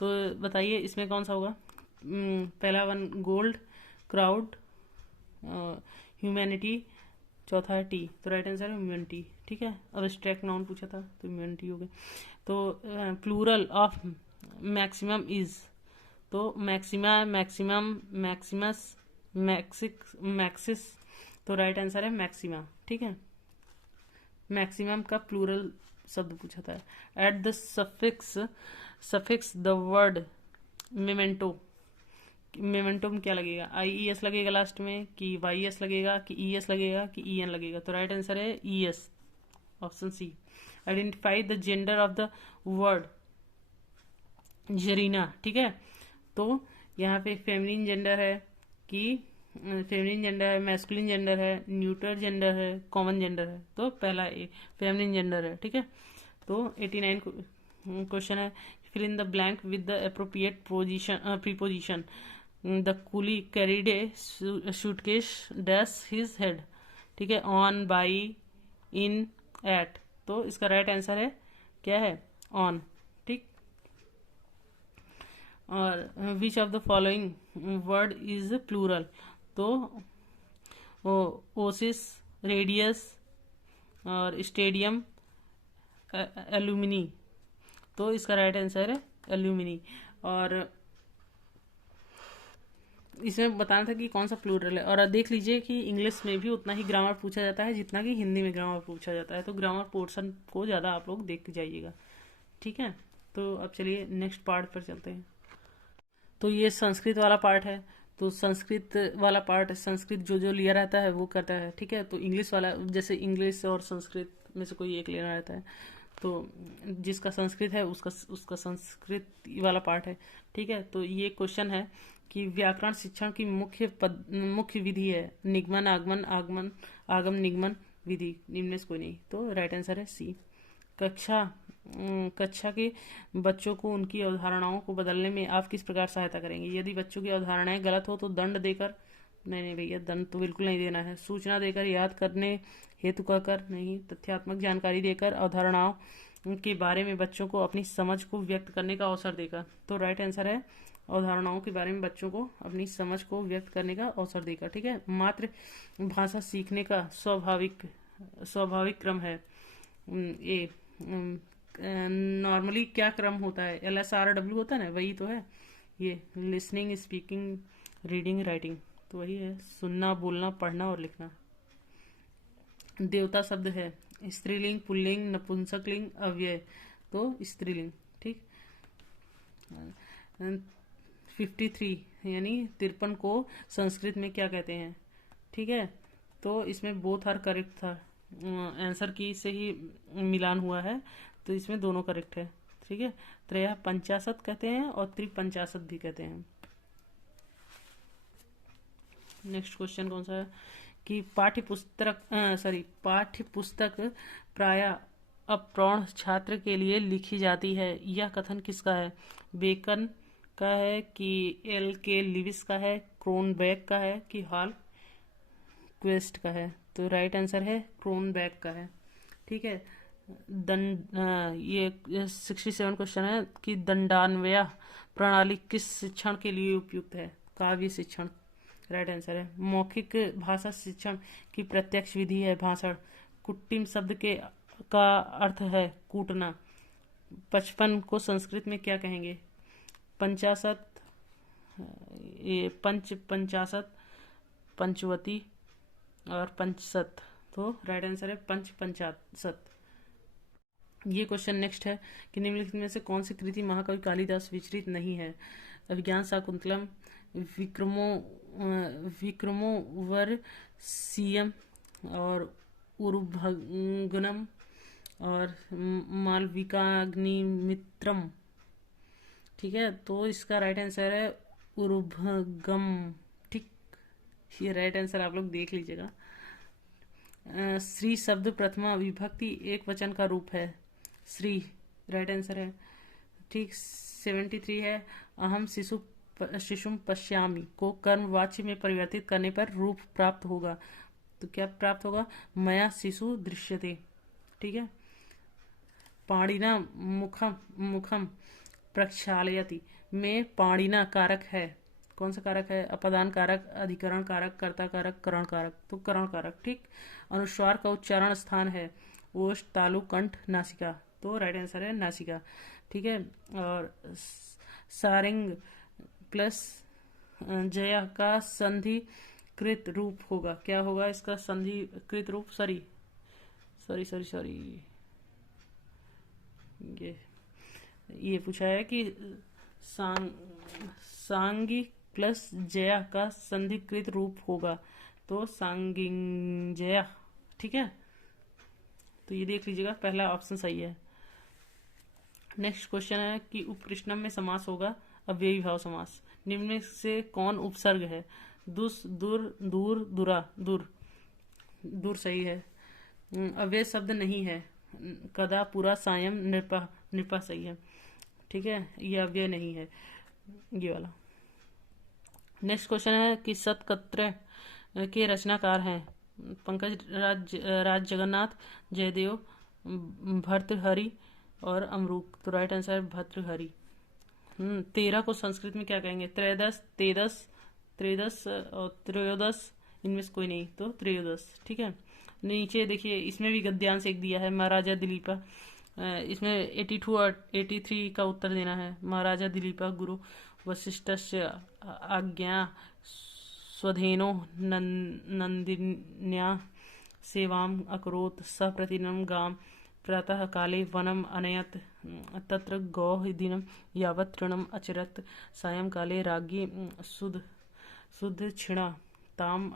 तो बताइए इसमें कौन सा होगा। पहला वन गोल्ड, क्राउड, ह्यूमैनिटी, चौथा है टी, तो राइट आंसर है ह्यूमैनिटी। ठीक है, अब्स्ट्रैक्ट नाउन पूछा था तो ह्यूमैनिटी हो गई। तो प्लूरल ऑफ मैक्सिमम इज, तो मैक्सिमा, मैक्सिमम, मैक्सिमस, मैक्सिस, तो राइट आंसर है मैक्सिमा। ठीक है, मैक्सिमम का प्लूरल शब्द पूछा था। At the suffix the word memento, memento में क्या लगेगा, आई ई एस लगेगा लास्ट में, कि वाई एस लगेगा, कि ई एस लगेगा, कि ई एन लगेगा, तो राइट आंसर है E S, option C. Identify the gender of the word Zarina. ठीक है, तो यहाँ पे फेमिनिन जेंडर है, कि फेमिनिन जेंडर है, मैस्कुलिन जेंडर है, न्यूटर जेंडर है, कॉमन जेंडर है, तो पहला ए फेमिनिन जेंडर है। ठीक है, तो 89 क्वेश्चन है, fill in the blank with the appropriate preposition. The coolie carried a suitcase dash his head. ठीक है, ऑन, बाई, इन, एट, तो इसका राइट आंसर है क्या है, ऑन। ठीक, और which of the following word is plural, तो ओसिस, रेडियस और स्टेडियम, एल्यूमिनी, तो इसका राइट आंसर है एल्यूमिनी। और इसमें बताना था कि कौन सा प्लूरल है। और देख लीजिए कि इंग्लिश में भी उतना ही ग्रामर पूछा जाता है जितना कि हिंदी में ग्रामर पूछा जाता है, तो ग्रामर पोर्शन को ज़्यादा आप लोग देख के जाइएगा। ठीक है, तो अब चलिए नेक्स्ट पार्ट पर चलते हैं। तो ये संस्कृत वाला पार्ट है, तो संस्कृत वाला पार्ट संस्कृत जो जो लिया रहता है वो करता है। ठीक है, तो इंग्लिश वाला जैसे इंग्लिश और संस्कृत में से कोई एक लेना रहता है, तो जिसका संस्कृत है उसका उसका संस्कृत वाला पार्ट है। ठीक है, तो ये क्वेश्चन है कि व्याकरण शिक्षण की मुख्य विधि है निगमन, आगमन, आगमन, आगम, निगमन विधि, निम्न में से कोई नहीं, तो राइट आंसर है सी। कक्षा के बच्चों को उनकी अवधारणाओं को बदलने में आप किस प्रकार सहायता करेंगे। यदि बच्चों की अवधारणाएं गलत हो तो दंड देकर, नहीं भैया दंड तो बिल्कुल नहीं देना है, सूचना देकर, याद करने हेतु कहकर, नहीं, तथ्यात्मक जानकारी देकर, अवधारणाओं के बारे में बच्चों को अपनी समझ को व्यक्त करने का अवसर देकर, तो राइट आंसर है अवधारणाओं के बारे में बच्चों को अपनी समझ को व्यक्त करने का अवसर देकर। ठीक है, मातृ भाषा सीखने का स्वाभाविक क्रम है। ए नॉर्मली क्या क्रम होता है, LSRW होता है ना, वही तो है ये, लिसनिंग, स्पीकिंग, रीडिंग, राइटिंग, तो वही है, सुनना, बोलना, पढ़ना और लिखना। देवता शब्द है स्त्रीलिंग, पुल्लिंग, नपुंसकलिंग, अव्यय, तो स्त्रीलिंग। ठीक, 53 यानी 53 को संस्कृत में क्या कहते हैं। ठीक है, तो इसमें बोथ आर करेक्ट था, आंसर की से ही मिलान हुआ है, तो इसमें दोनों करेक्ट है। ठीक है, त्रय पंचाशत कहते हैं और त्रिपंचाशत भी कहते हैं। नेक्स्ट क्वेश्चन कौन सा है कि पाठ्य पुस्तक प्राय अप्रौढ़ छात्र के लिए लिखी जाती है, यह कथन किसका है। बेकन का है, कि LK लिविस का है, क्रोनबेक का है, कि हॉल क्वेस्ट का है, तो राइट आंसर है क्रोनबेक का है। ठीक है, ये 67 क्वेश्चन है कि दंडान्वय प्रणाली किस शिक्षण के लिए उपयुक्त है। काव्य शिक्षण, राइट आंसर है। मौखिक भाषा शिक्षण की प्रत्यक्ष विधि है भाषण। कुट्टिम शब्द का अर्थ है कूटना। 55 को संस्कृत में क्या कहेंगे। पंचाशत, ये पंचाशत, पंचवती और पंचशत, तो राइट आंसर है पंचाशत। ये क्वेश्चन नेक्स्ट है कि निम्नलिखित में से कौन सी कृति महाकवि कालिदास विचरित नहीं है। अभिज्ञान शाकुंतलम, विक्रमोर्वशीयम और उरुभंगनम और मालविकाग्निमित्रम। ठीक है, तो इसका राइट आंसर है उरुभगम। ठीक, ये राइट आंसर आप लोग देख लीजिएगा। श्री शब्द प्रथमा विभक्ति एक वचन का रूप है, श्री, राइट आंसर है। ठीक, 73 है अहम शिशु शिशुम पश्यामि को कर्मवाच्य में परिवर्तित करने पर रूप प्राप्त होगा। तो क्या प्राप्त होगा? मया शिशु दृश्यते। ठीक है। पाणिना मुखम मुखम प्रक्षालयति में पाणिना कारक है। कौन सा कारक है? अपादान कारक, अधिकरण कारक, कर्ता कारक, करण कारक। तो करण कारक। ठीक। अनुस्वार का उच्चारण स्थान है ओष्ठ, तालु, कंठ, नासिका। तो राइट आंसर है नासिका। ठीक है। और सारिंग प्लस जया का संधि कृत रूप होगा। क्या होगा इसका संधि कृत रूप? सॉरी सॉरी सॉरी सॉरी, ये पूछा है कि सांगी प्लस जया का संधिकृत रूप होगा। तो सांगिंजया। ठीक है। तो ये देख लीजिएगा, पहला ऑप्शन सही है। नेक्स्ट क्वेश्चन है कि उपकृष्णम में समास होगा अव्ययी भाव समास। निम्न में से कौन उपसर्ग है? दुस, दुर, दूर, दुरा। दूर। दूर सही है। अव्यय शब्द नहीं है। कदा, पुरा, सायं, नृपा। नृपा सही है। ठीक है। ये अव्यय नहीं है, ये वाला। नेक्स्ट क्वेश्चन है कि सतकत्र के रचनाकार हैं पंकज राज जगन्नाथ, जयदेव, भर्तृहरि और अमरूक। तो राइट आंसर है भर्तृहरि। 13 को संस्कृत में क्या कहेंगे? त्रयोदश, तेदश, त्रयोदश और त्रयोदश। इनमें से कोई नहीं, तो त्रयोदश। ठीक है। नीचे देखिए, इसमें भी गद्यांश एक दिया है, महाराजा दिलीपा। इसमें 82 और 83 का उत्तर देना है। महाराजा दिलीपा गुरु वशिष्ठस्य आज्ञा स्वधेनो नंदिन्या सेवाम अकरोत् स प्रतिदिनं गां प्रातः काले वनम अनयत तत्र गौः दिनं यावत् तृणम् अचरत् सायंकाले राज्ञी शुद्ध क्षिणा ताम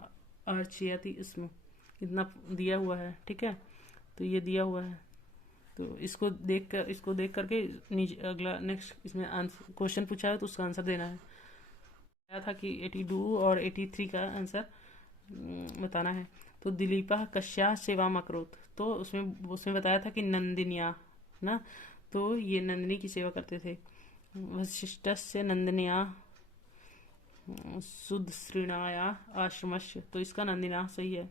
अर्चयति स्म। इतना दिया हुआ है। ठीक है। तो ये दिया हुआ है, तो इसको देख करके नीचे अगला नेक्स्ट इसमें आंसर क्वेश्चन पूछा है तो उसका आंसर देना है। आया था कि 82 और 83 का आंसर बताना है। तो दिलीपा कश्या सेवाम अकरोत्, तो उसमें बताया था कि नंदिनिया ना, तो ये नंदिनी की सेवा करते थे। वशिष्ठस्य नंदिनिया सुदश्रीणाया आश्रमस्य, तो इसका नंदिना सही है।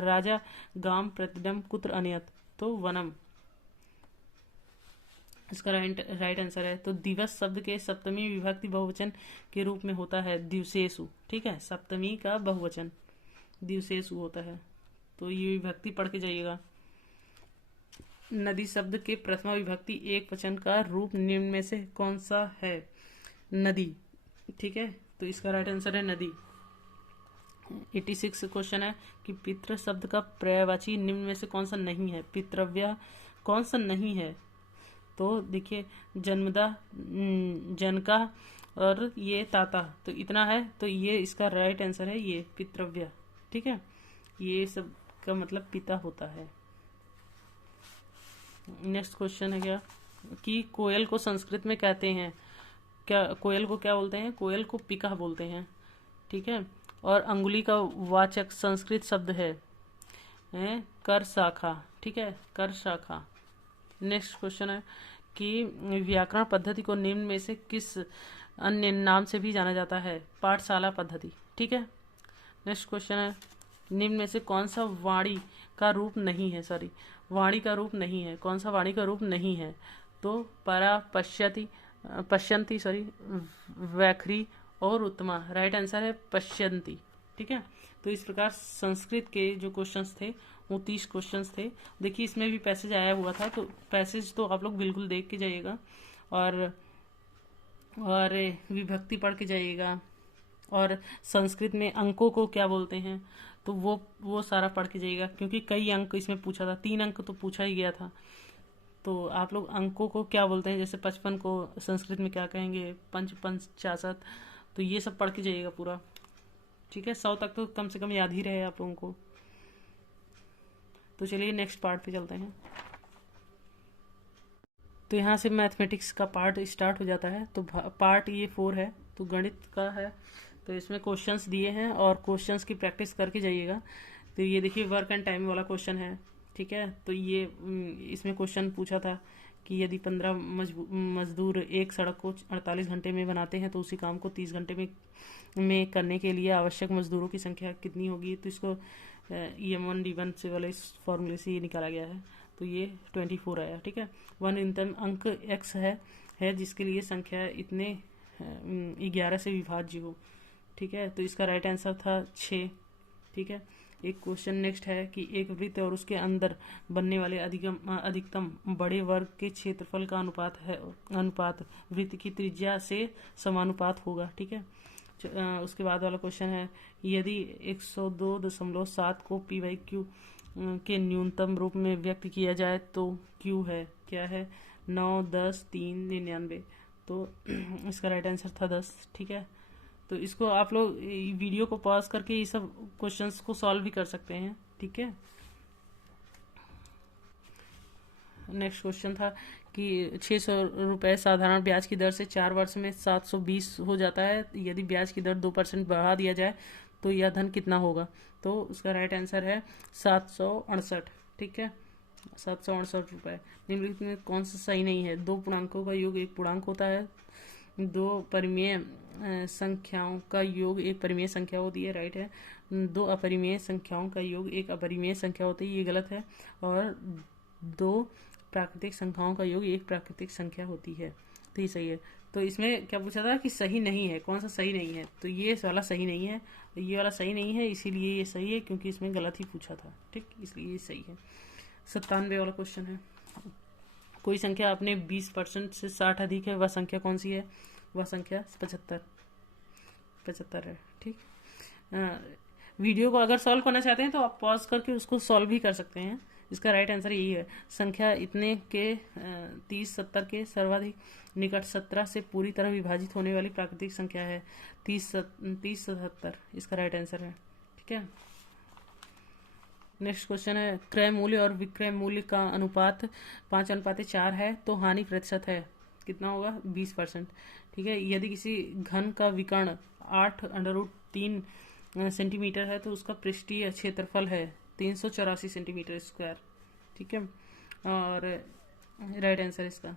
राजा गाम प्रतिदिनं कुत्र अनयत, तो वनम इसका राइट आंसर है। तो दिवस शब्द के सप्तमी विभक्ति बहुवचन के रूप में होता है दिवसेषु। ठीक है। सप्तमी का बहुवचन दिवसेषु होता है, तो ये विभक्ति पढ़ के जाइएगा। नदी शब्द के प्रथमा विभक्ति एक वचन का रूप निम्न में से कौन सा है? नदी। ठीक है। तो इसका राइट आंसर है नदी। 86 क्वेश्चन है कि पितृ शब्द का पर्यायवाची निम्न में से कौन सा नहीं है? पितृव्य कौन सा नहीं है? तो देखिए, जन्मदा, जनका और ये ताता, तो इतना है, तो ये इसका राइट आंसर है ये पितृव्य। ठीक है। ये सब का मतलब पिता होता है। नेक्स्ट क्वेश्चन है क्या कि कोयल को संस्कृत में कहते हैं क्या? कोयल को क्या बोलते हैं? कोयल को पिका बोलते हैं। ठीक है। और अंगुली का वाचक संस्कृत शब्द है कर शाखा। ठीक है। कर शाखा। नेक्स्ट क्वेश्चन है कि व्याकरण पद्धति को निम्न में से किस अन्य नाम से भी जाना जाता है? पाठशाला पद्धति। ठीक है। नेक्स्ट क्वेश्चन है निम्न में से कौन सा वाणी का रूप नहीं है? सॉरी, वाणी का रूप नहीं है। कौन सा वाणी का रूप नहीं है? तो परा, पश्यंती, सॉरी, वैखरी और उत्तमा। राइट आंसर है पश्यंती। ठीक है। तो इस प्रकार संस्कृत के जो क्वेश्चंस थे वो 30 क्वेश्चंस थे। देखिए, इसमें भी पैसेज आया हुआ था, तो पैसेज तो आप लोग बिल्कुल देख के जाइएगा और विभक्ति पढ़ के जाइएगा। और संस्कृत में अंकों को क्या बोलते हैं तो वो सारा पढ़ के जाइएगा, क्योंकि कई अंक इसमें पूछा था। 3 अंक तो पूछा ही गया था। तो आप लोग अंकों को क्या बोलते हैं, जैसे 55 को संस्कृत में क्या कहेंगे, 55, तो ये सब पढ़ के जाइएगा पूरा। ठीक है। 100 तक तो कम से कम याद ही रहे आप लोगों को। तो चलिए नेक्स्ट पार्ट पे चलते हैं। तो यहाँ से मैथमेटिक्स का पार्ट स्टार्ट हो जाता है। तो पार्ट ये 4 है, तो गणित का है। तो इसमें क्वेश्चंस दिए हैं और क्वेश्चंस की प्रैक्टिस करके जाइएगा। तो ये देखिए वर्क एंड टाइम वाला क्वेश्चन है। ठीक है। तो ये इसमें क्वेश्चन पूछा था कि यदि 15 मजदूर एक सड़क को 48 घंटे में बनाते हैं तो उसी काम को 30 घंटे में करने के लिए आवश्यक मजदूरों की संख्या कितनी होगी। तो इसको EM1D1 से वाले इस फॉर्मूले से ये निकाला गया है, तो ये 24 आया। ठीक है, वन न्यूनतम अंक x है जिसके लिए संख्या इतने 11 से विभाज्य हो। ठीक है, तो इसका राइट आंसर था 6। ठीक है, एक क्वेश्चन नेक्स्ट है कि एक वृत्त और उसके अंदर बनने वाले अधिकतम बड़े वर्ग के क्षेत्रफल का अनुपात वृत्त की त्रिज्या से समानुपात होगा। ठीक है, उसके बाद वाला क्वेश्चन है यदि 102.7 को p/q के न्यूनतम रूप में व्यक्त किया जाए तो q है क्या है 9, 10, 3, 99। तो इसका राइट आंसर था 10। ठीक है, तो इसको आप लोग वीडियो को पॉज करके ये सब क्वेश्चंस को सॉल्व भी कर सकते हैं। ठीक है, नेक्स्ट क्वेश्चन था कि 600 रुपये साधारण ब्याज की दर से 4 वर्ष में 720 हो जाता है। यदि ब्याज की दर 2% बढ़ा दिया जाए तो यह धन कितना होगा। तो उसका राइट आंसर है 768। ठीक है, 768 रुपये। निम्नलिखित में कौन सा सही नहीं है। दो पूर्णांकों का योग एक पूर्णांक होता है। दो परिमेय संख्याओं का योग एक परिमेय संख्या होती है, राइट है। दो अपरिमेय संख्याओं का योग एक अपरिमेय संख्या होती है, ये गलत है। और दो प्राकृतिक संख्याओं का योग एक प्राकृतिक संख्या होती है, तो ये सही है। तो इसमें क्या पूछा था कि सही नहीं है, कौन सा सही नहीं है। तो ये वाला सही नहीं है, ये वाला सही नहीं है, इसीलिए ये सही है क्योंकि इसमें गलत ही पूछा था। ठीक, इसलिए ये सही है। 97 वाला क्वेश्चन है, कोई संख्या अपने 20% से 60 अधिक है, वह संख्या कौन सी है। वह संख्या 75 है। ठीक, वीडियो को अगर सॉल्व करना चाहते हैं तो आप पॉज करके उसको सॉल्व भी कर सकते हैं। इसका राइट आंसर यही है। संख्या इतने के 30, 70 के सर्वाधिक निकट 17 से पूरी तरह विभाजित होने वाली प्राकृतिक संख्या है 30, 70। इसका राइट आंसर है। ठीक है, नेक्स्ट क्वेश्चन है क्रय मूल्य और विक्रय मूल्य का अनुपात 5:4 है तो हानि प्रतिशत है कितना होगा 20%। ठीक है, यदि किसी घन का विकर्ण 8√3 सेंटीमीटर है तो उसका पृष्ठीय क्षेत्रफल है 384 सेंटीमीटर स्क्वायर। ठीक है, और राइट आंसर इसका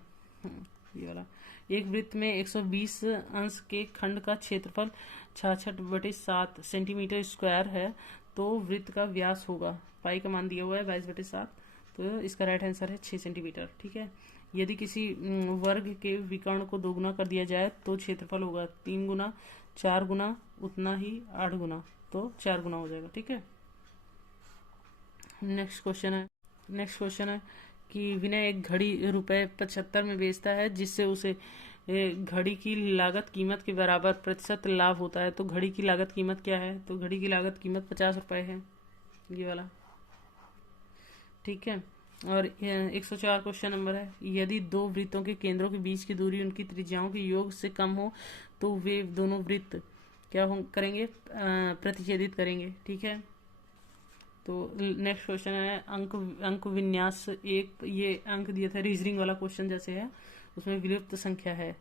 ये वाला। एक वृत्त में 120 अंश के खंड का क्षेत्रफल 66/7 सेंटीमीटर स्क्वायर है तो वृत्त का व्यास होगा, पाई का मान दिया हुआ है 22/7, तो इसका राइट आंसर है 6 सेंटीमीटर। ठीक है, यदि किसी वर्ग के विकर्ण को दोगुना कर दिया जाए तो क्षेत्रफल होगा 3 गुना, 4 गुना, उतना ही 8 गुना, तो 4 गुना हो जाएगा। ठीक है, नेक्स्ट क्वेश्चन है कि विनय एक घड़ी ₹75 में बेचता है जिससे उसे घड़ी की लागत कीमत के बराबर प्रतिशत लाभ होता है। तो घड़ी की लागत कीमत क्या है। तो घड़ी की लागत कीमत 50 रुपये है, ये वाला। ठीक है, और 104 क्वेश्चन नंबर है यदि दो वृत्तों के केंद्रों के बीच की दूरी उनकी त्रिज्याओं के योग से कम हो तो वे दोनों वृत्त क्या करेंगे, प्रतिच्छेदित करेंगे। ठीक है, तो नेक्स्ट क्वेश्चन है अंक विन्यास एक, ये अंक दिया था रीजनिंग वाला क्वेश्चन जैसे है, उसमें विलुप्त संख्या है,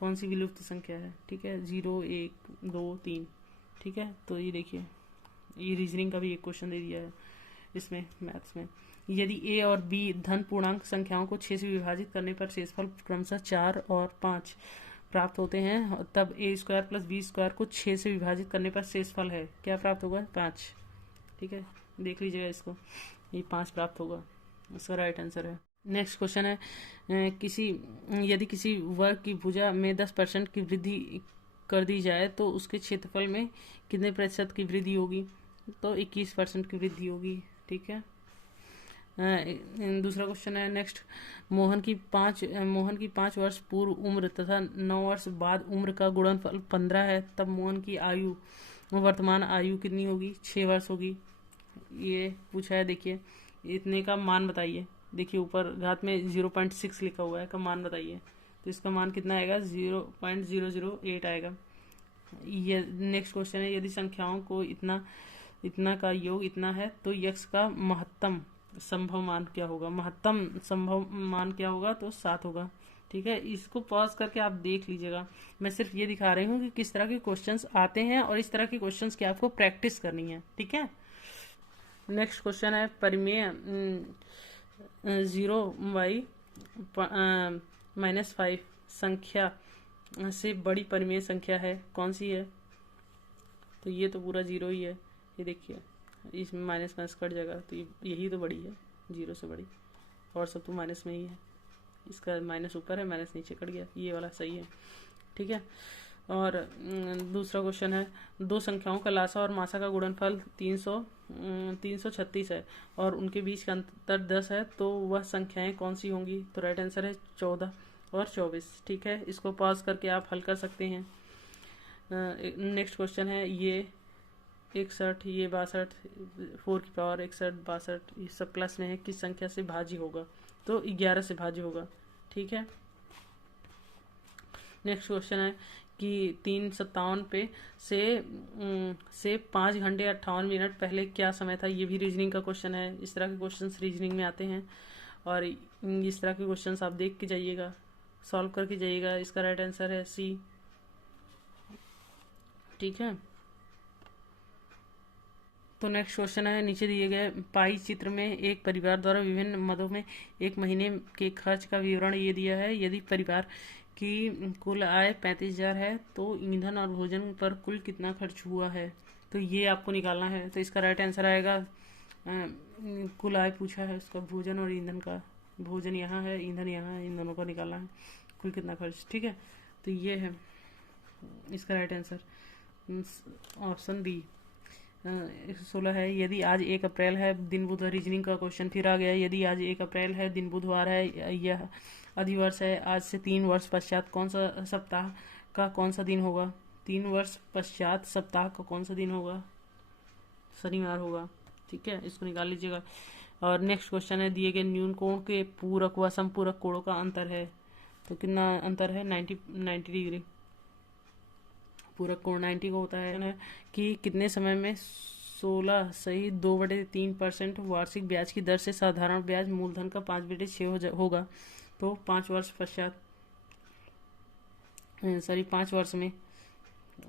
कौन सी विलुप्त संख्या है। ठीक है, 0, 1, 2, 3। ठीक है, तो ये देखिए ये रीजनिंग का भी एक क्वेश्चन दे दिया है इसमें मैथ्स में। यदि a और b धन पूर्णांक संख्याओं को 6 से विभाजित करने पर शेषफल क्रमशः 4 और 5 प्राप्त होते हैं तब a² + b² को 6 से विभाजित करने पर शेषफल है क्या प्राप्त होगा 5। ठीक है, देख लीजिएगा इसको, ये 5 प्राप्त होगा, इसका राइट आंसर है। नेक्स्ट क्वेश्चन है यदि किसी वर्ग की भुजा में 10% की वृद्धि कर दी जाए तो उसके क्षेत्रफल में कितने प्रतिशत की वृद्धि होगी। तो 21% की वृद्धि होगी। ठीक है, दूसरा क्वेश्चन है नेक्स्ट मोहन की 5 वर्ष पूर्व उम्र तथा 9 वर्ष बाद उम्र का गुणनफल 15 है तब मोहन की वर्तमान आयु कितनी होगी 6 वर्ष होगी। ये पूछा है, देखिए इतने का मान बताइए। देखिए ऊपर घात में 0.6 लिखा हुआ है, का मान बताइए। तो इसका मान कितना आएगा 0.008 आएगा। ये नेक्स्ट क्वेश्चन है यदि संख्याओं को इतना का योग इतना है तो यक्स का महत्तम संभव मान क्या होगा। महत्तम संभव मान क्या होगा तो 7 होगा। ठीक है, इसको पॉज करके आप देख लीजिएगा। मैं सिर्फ ये दिखा रही हूँ कि किस तरह के क्वेश्चंस आते हैं और इस तरह के क्वेश्चंस की आपको प्रैक्टिस करनी है। ठीक है, नेक्स्ट क्वेश्चन है परिमेय 0y -5 संख्या से बड़ी परिमेय संख्या है, कौन सी है? तो ये तो पूरा जीरो ही है, ये देखिए इसमें माइनस माइनस कट जाएगा, तो यही तो बड़ी है, जीरो से बड़ी, और सब तो माइनस में ही है। इसका माइनस ऊपर है, माइनस नीचे कट गया, ये वाला सही है, ठीक है। और दूसरा क्वेश्चन है, दो संख्याओं का लासा और मासा का गुणनफल 336 है और उनके बीच का अंतर 10 है, तो वह संख्याएं कौन सी होंगी? तो राइट आंसर है 14 और 24, ठीक है। इसको पॉज करके आप हल कर सकते हैं। नेक्स्ट क्वेश्चन है, ये 61, ये 62, 4 की पावर 61, 62, ये सब प्लस में है, किस संख्या से भाज्य होगा? तो 11 से भाज्य होगा, ठीक है। नेक्स्ट क्वेश्चन है कि 3:57 पे से 5 घंटे 58 मिनट पहले क्या समय था? ये भी रीजनिंग का क्वेश्चन है। इस तरह के क्वेश्चंस रीजनिंग में आते हैं और इस तरह के क्वेश्चंस आप देख के जाइएगा, सॉल्व करके जाइएगा। इसका राइट आंसर है सी, ठीक है। तो नेक्स्ट क्वेश्चन है, नीचे दिए गए पाई चित्र में एक परिवार द्वारा विभिन्न मदों में एक महीने के खर्च का विवरण ये दिया है। यदि परिवार की कुल आय 35,000 है तो ईंधन और भोजन पर कुल कितना खर्च हुआ है? तो ये आपको निकालना है। तो इसका राइट आंसर आएगा, कुल आय पूछा है उसका, भोजन और ईंधन का, भोजन यहाँ है, ईंधन यहाँ है, इन दोनों का निकालना है, कुल कितना खर्च, ठीक है। तो ये है इसका राइट आंसर, ऑप्शन बी 116 है। यदि आज 1 अप्रैल है, दिन बुधवार, रीजनिंग का क्वेश्चन फिर आ गया। यदि आज 1 अप्रैल है, दिन बुधवार है, यह अधिवर्ष है, आज से 3 वर्ष पश्चात कौन सा सप्ताह का कौन सा दिन होगा? 3 वर्ष पश्चात सप्ताह का कौन सा दिन होगा? शनिवार होगा, ठीक है, इसको निकाल लीजिएगा। और नेक्स्ट क्वेश्चन है, दिए गए न्यून कोण के पूरक व समपूरक कोणों का अंतर है, तो कितना अंतर है? 90 डिग्री। पूरक कोण 90 का होता है कि कितने समय में 16 सही 2/3% वार्षिक ब्याज की दर से साधारण ब्याज मूलधन का 5/6 होगा? तो 5 वर्ष पश्चात, सॉरी 5 वर्ष में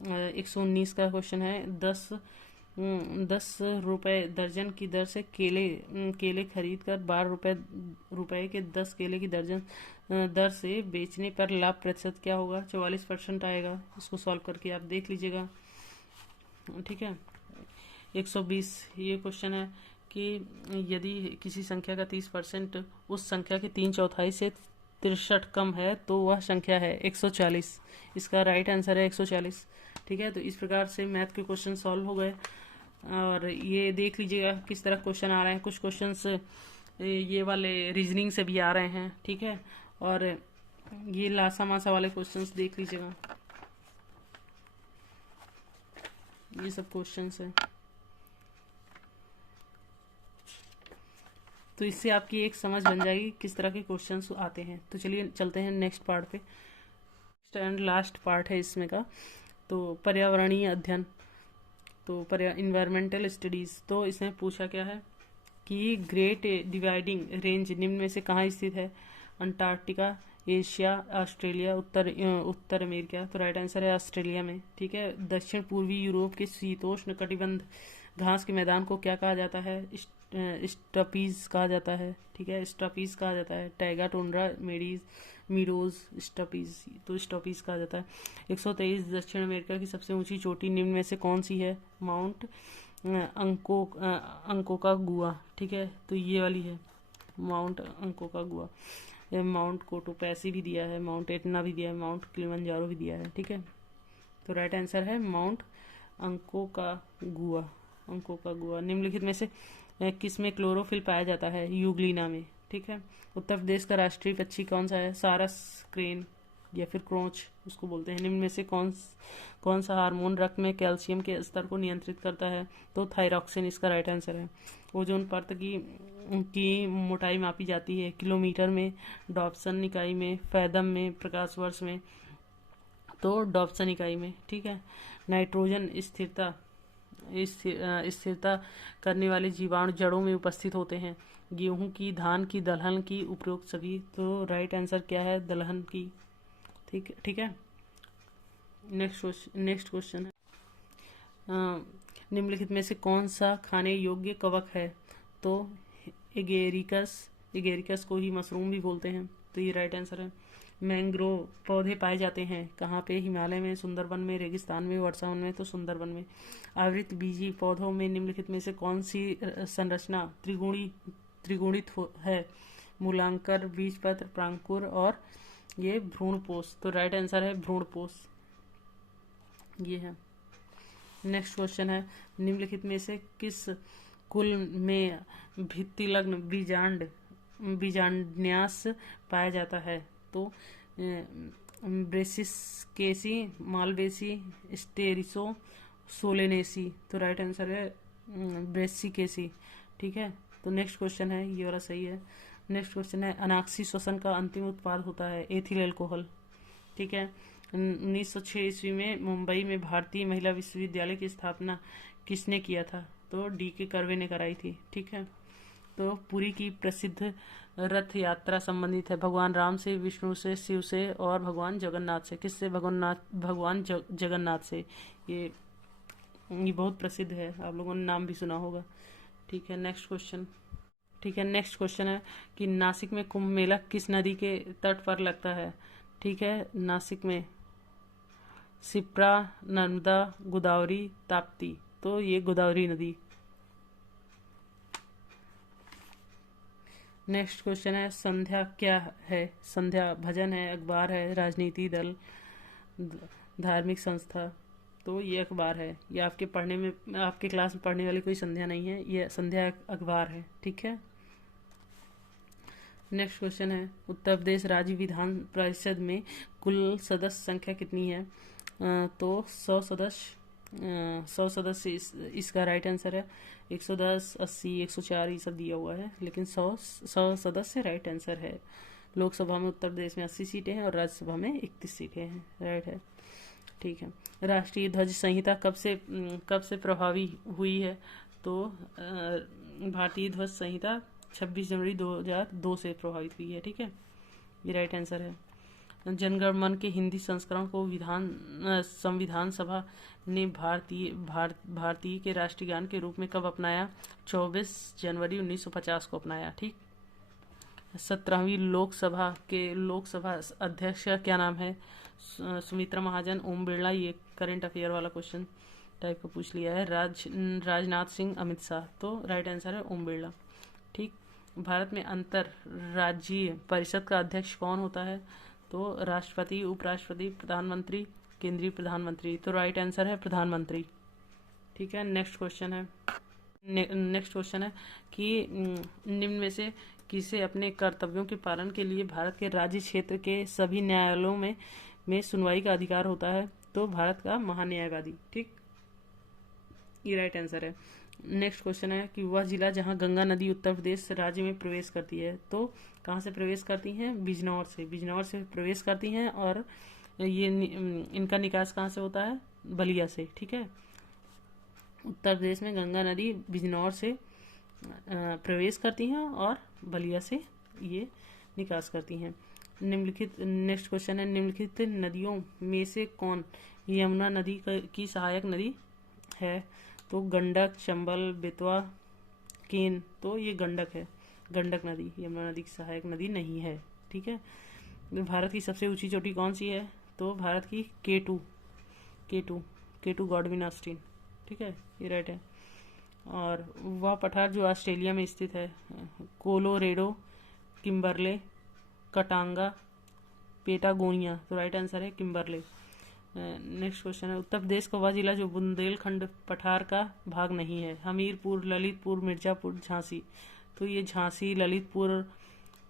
119 का क्वेश्चन है। 10 रुपए दर्जन की दर से केले खरीद कर 12 रुपए के 10 केले की दर्जन दर से बेचने पर लाभ प्रतिशत क्या होगा? 44% आएगा। इसको सॉल्व करके आप देख लीजिएगा, ठीक है। 120 ये क्वेश्चन है कि यदि किसी संख्या का 30% उस संख्या के 3/4 से 63 कम है तो वह संख्या है 140। इसका राइट आंसर है 140, ठीक है। तो इस प्रकार से मैथ के क्वेश्चन सॉल्व हो गए। और ये देख लीजिएगा किस तरह क्वेश्चन आ रहे हैं। कुछ क्वेश्चंस ये वाले रीजनिंग से भी आ रहे हैं, ठीक है। और ये लासा मासा वाले क्वेश्चंस देख लीजिएगा, ये सब क्वेश्चंस हैं। तो इससे आपकी एक समझ बन जाएगी किस तरह के क्वेश्चंस आते हैं। तो चलिए चलते हैं नेक्स्ट पार्ट पे। नेक्स्ट एंड लास्ट पार्ट है इसमें का, तो पर्यावरणीय अध्ययन, तो इन्वायरमेंटल स्टडीज। तो इसमें पूछा क्या है कि ग्रेट डिवाइडिंग रेंज निम्न में से कहाँ स्थित है? अंटार्कटिका, एशिया, ऑस्ट्रेलिया, उत्तर अमेरिका। तो राइट आंसर है ऑस्ट्रेलिया में, ठीक है। दक्षिण पूर्वी यूरोप के शीतोष्ण कटिबंध घास के मैदान को क्या कहा जाता है? स्टपीज कहा जाता है, ठीक है, स्टपीज कहा जाता है। टैगा, टुंड्रा, मीडोज, स्टपीज, तो स्टपीज कहा जाता है। 123 दक्षिण अमेरिका की सबसे ऊंची चोटी निम्न में से कौन सी है? माउंट अंकोकागुआ, ठीक है, तो ये वाली है माउंट अंकोकागुआ। माउंट कोटोपैसी भी दिया है, माउंट एटना भी दिया है, माउंट किलिमंजारो भी दिया है, ठीक है। तो राइट आंसर है माउंट अंकोकागुआ, अंकोकागुआ। निम्नलिखित में से किस में क्लोरोफिल पाया जाता है? यूग्लिना में, ठीक है। उत्तर प्रदेश का राष्ट्रीय पक्षी कौन सा है? सारस, क्रेन या फिर क्रोच उसको बोलते हैं। निम्न में से कौन सा हार्मोन रक्त में कैल्शियम के स्तर को नियंत्रित करता है? तो थायरॉक्सिन इसका राइट आंसर है। ओजोन परत की मोटाई मापी जाती है किलोमीटर में, डॉप्सन इकाई में, फैदम में, प्रकाश वर्ष में। तो डॉप्सन इकाई में, ठीक है। नाइट्रोजन स्थिरता करने वाले जीवाणु जड़ों में उपस्थित होते हैं। गेहूं की, धान की, दलहन की, उपरोक्त सभी। तो राइट आंसर क्या है? दलहन की, ठीक है। नेक्स्ट क्वेश्चन है, निम्नलिखित में से कौन सा खाने योग्य कवक है? तो एगेरिकस को ही मशरूम भी बोलते हैं, तो ये राइट आंसर है। मैंग्रोव पौधे पाए जाते हैं कहाँ पे? हिमालय में, सुंदरबन में, रेगिस्तान में, वर्षावन में, तो सुंदरबन में। आवृत बीजी पौधों में निम्नलिखित में से कौन सी संरचना त्रिगुणित है? मूलांकर, बीजपत्र, प्रांकुर और ये भ्रूणपोष। तो राइट आंसर है भ्रूणपोष, ये है। नेक्स्ट क्वेश्चन है, निम्नलिखित में से किस कुल में भित्तिलग्न बीजांडन्यास पाया जाता है? तो ब्रेसिस्केसी, मालवेसी, स्टेरिसो, सोलेनेसी। तो राइट आंसर है ब्रेसिकेसी, ठीक है। तो नेक्स्ट क्वेश्चन है, ये वाला सही है। नेक्स्ट क्वेश्चन है, अनाक्सी श्वसन का अंतिम उत्पाद होता है एथिल अल्कोहल, ठीक है। 1906 ईस्वी में मुंबई में भारतीय महिला विश्वविद्यालय की स्थापना किसने किया था? तो D.K. कर्वे ने कराई थी, ठीक है। तो पुरी की प्रसिद्ध रथ यात्रा संबंधित है भगवान राम से, विष्णु से, शिव से और भगवान जगन्नाथ से। किससे? भगवान जगन्नाथ से। ये बहुत प्रसिद्ध है, आप लोगों ने नाम भी सुना होगा, ठीक है। नेक्स्ट क्वेश्चन, ठीक है। नेक्स्ट क्वेश्चन है कि नासिक में कुंभ मेला किस नदी के तट पर लगता है? ठीक है, नासिक में शिप्रा, नर्मदा, गोदावरी, ताप्ती। तो ये गोदावरी नदी। नेक्स्ट क्वेश्चन है, संध्या क्या है? संध्या भजन है, अखबार है, राजनीति दल, धार्मिक संस्था। तो ये अखबार है। ये आपके पढ़ने में, आपके क्लास में पढ़ने वाली कोई संध्या नहीं है, ये संध्या अखबार है, ठीक है। नेक्स्ट क्वेश्चन है, उत्तर प्रदेश राज्य विधान परिषद में कुल सदस्य संख्या कितनी है? तो 100 सदस्य इसका राइट आंसर है। 110, 80, 104 ये सब दिया हुआ है, लेकिन 100 सदस्य राइट आंसर है। लोकसभा में उत्तर प्रदेश में 80 सीटें हैं और राज्यसभा में 31 सीटें हैं, राइट है, ठीक है। राष्ट्रीय ध्वज संहिता कब से प्रभावी हुई है? तो भारतीय ध्वज संहिता 26 जनवरी 2002 से प्रभावित हुई है, ठीक है, ये राइट आंसर है। जनगण मन के हिंदी संस्करण को संविधान सभा ने भारतीय के राष्ट्रीय गान के रूप में कब अपनाया? 24 जनवरी 1950 को अपनाया, ठीक। 17वीं लोकसभा अध्यक्ष का क्या नाम है? सुमित्रा महाजन, ओम बिरला। ये करंट अफेयर वाला क्वेश्चन टाइप का पूछ लिया है। राजनाथ सिंह, अमित शाह। तो राइट आंसर है ओम बिरला, ठीक। भारत में अंतर राज्यीय परिषद का अध्यक्ष कौन होता है? तो राष्ट्रपति, उपराष्ट्रपति, प्रधानमंत्री, केंद्रीय प्रधानमंत्री। तो राइट आंसर है प्रधानमंत्री, ठीक है। नेक्स्ट क्वेश्चन है कि निम्न में से किसे अपने कर्तव्यों के पालन के लिए भारत के राज्य क्षेत्र के सभी न्यायालयों में सुनवाई का अधिकार होता है? तो भारत का महान्यायवादी, ठीक, ये राइट आंसर है। नेक्स्ट क्वेश्चन है कि वह जिला जहां गंगा नदी उत्तर प्रदेश राज्य में प्रवेश करती है, तो कहाँ से प्रवेश करती हैं? बिजनौर से प्रवेश करती हैं, और ये इनका निकास कहाँ से होता है? बलिया से, ठीक है। उत्तर प्रदेश में गंगा नदी बिजनौर से प्रवेश करती हैं और बलिया से ये निकास करती हैं। नेक्स्ट क्वेश्चन है, निम्नलिखित नदियों में से कौन यमुना नदी की सहायक नदी है? तो गंडक, चंबल, बेतवा, केन। तो ये गंडक है, गंडक नदी यमुना नदी की सहायक नदी नहीं है, ठीक है। भारत की सबसे ऊंची चोटी कौन सी है? तो भारत की K2 गॉडविन ऑस्टिन, ठीक है, ये राइट है। और वह पठार जो ऑस्ट्रेलिया में स्थित है, कोलोरेडो, किम्बरले, कटांगा, पेटागोनिया। तो राइट आंसर है किम्बरले। नेक्स्ट क्वेश्चन है, उत्तर प्रदेश का वह जिला जो बुंदेलखंड पठार का भाग नहीं है? हमीरपुर, ललितपुर, मिर्जापुर, झांसी। तो ये झांसी, ललितपुर,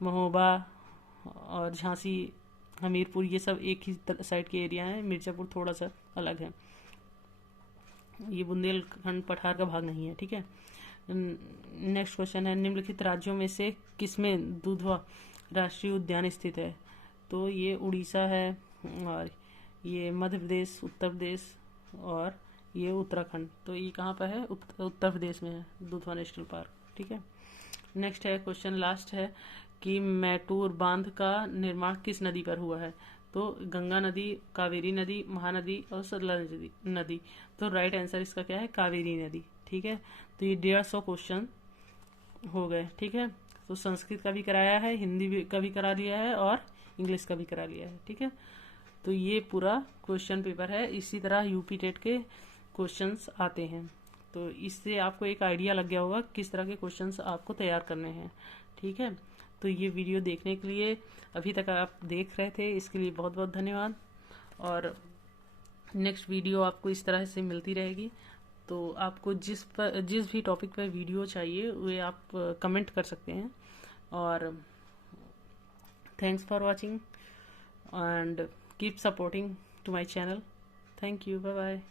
महोबा और झांसी, हमीरपुर, ये सब एक ही साइड के एरिया हैं। मिर्जापुर थोड़ा सा अलग है, ये बुंदेलखंड पठार का भाग नहीं है, ठीक है। नेक्स्ट क्वेश्चन है, निम्नलिखित राज्यों में से किसमें दुधवा राष्ट्रीय उद्यान स्थित है? तो ये उड़ीसा है, और ये मध्य प्रदेश, उत्तर प्रदेश और ये उत्तराखंड। तो ये कहाँ पर है? उत्तर प्रदेश में है, दुधवा नेशनल पार्क, ठीक है। नेक्स्ट है क्वेश्चन, लास्ट है कि मैटूर बांध का निर्माण किस नदी पर हुआ है? तो गंगा नदी, कावेरी नदी, महानदी और सतलज नदी। तो राइट आंसर इसका क्या है? कावेरी नदी, ठीक है। तो ये 150 क्वेश्चन हो गए, ठीक है। तो संस्कृत का भी कराया है, हिंदी का भी करा लिया है और इंग्लिश का भी करा लिया है। ठीक है, तो ये पूरा क्वेश्चन पेपर है। इसी तरह यूपी टेट के क्वेश्चंस आते हैं, तो इससे आपको एक आइडिया लग गया होगा किस तरह के क्वेश्चंस आपको तैयार करने हैं। ठीक है, तो ये वीडियो देखने के लिए, अभी तक आप देख रहे थे, इसके लिए बहुत बहुत धन्यवाद। और नेक्स्ट वीडियो आपको इस तरह से मिलती रहेगी। तो आपको जिस भी टॉपिक पर वीडियो चाहिए वे आप कमेंट कर सकते हैं। और thanks for watching and keep supporting to my channel. Thank you, bye bye.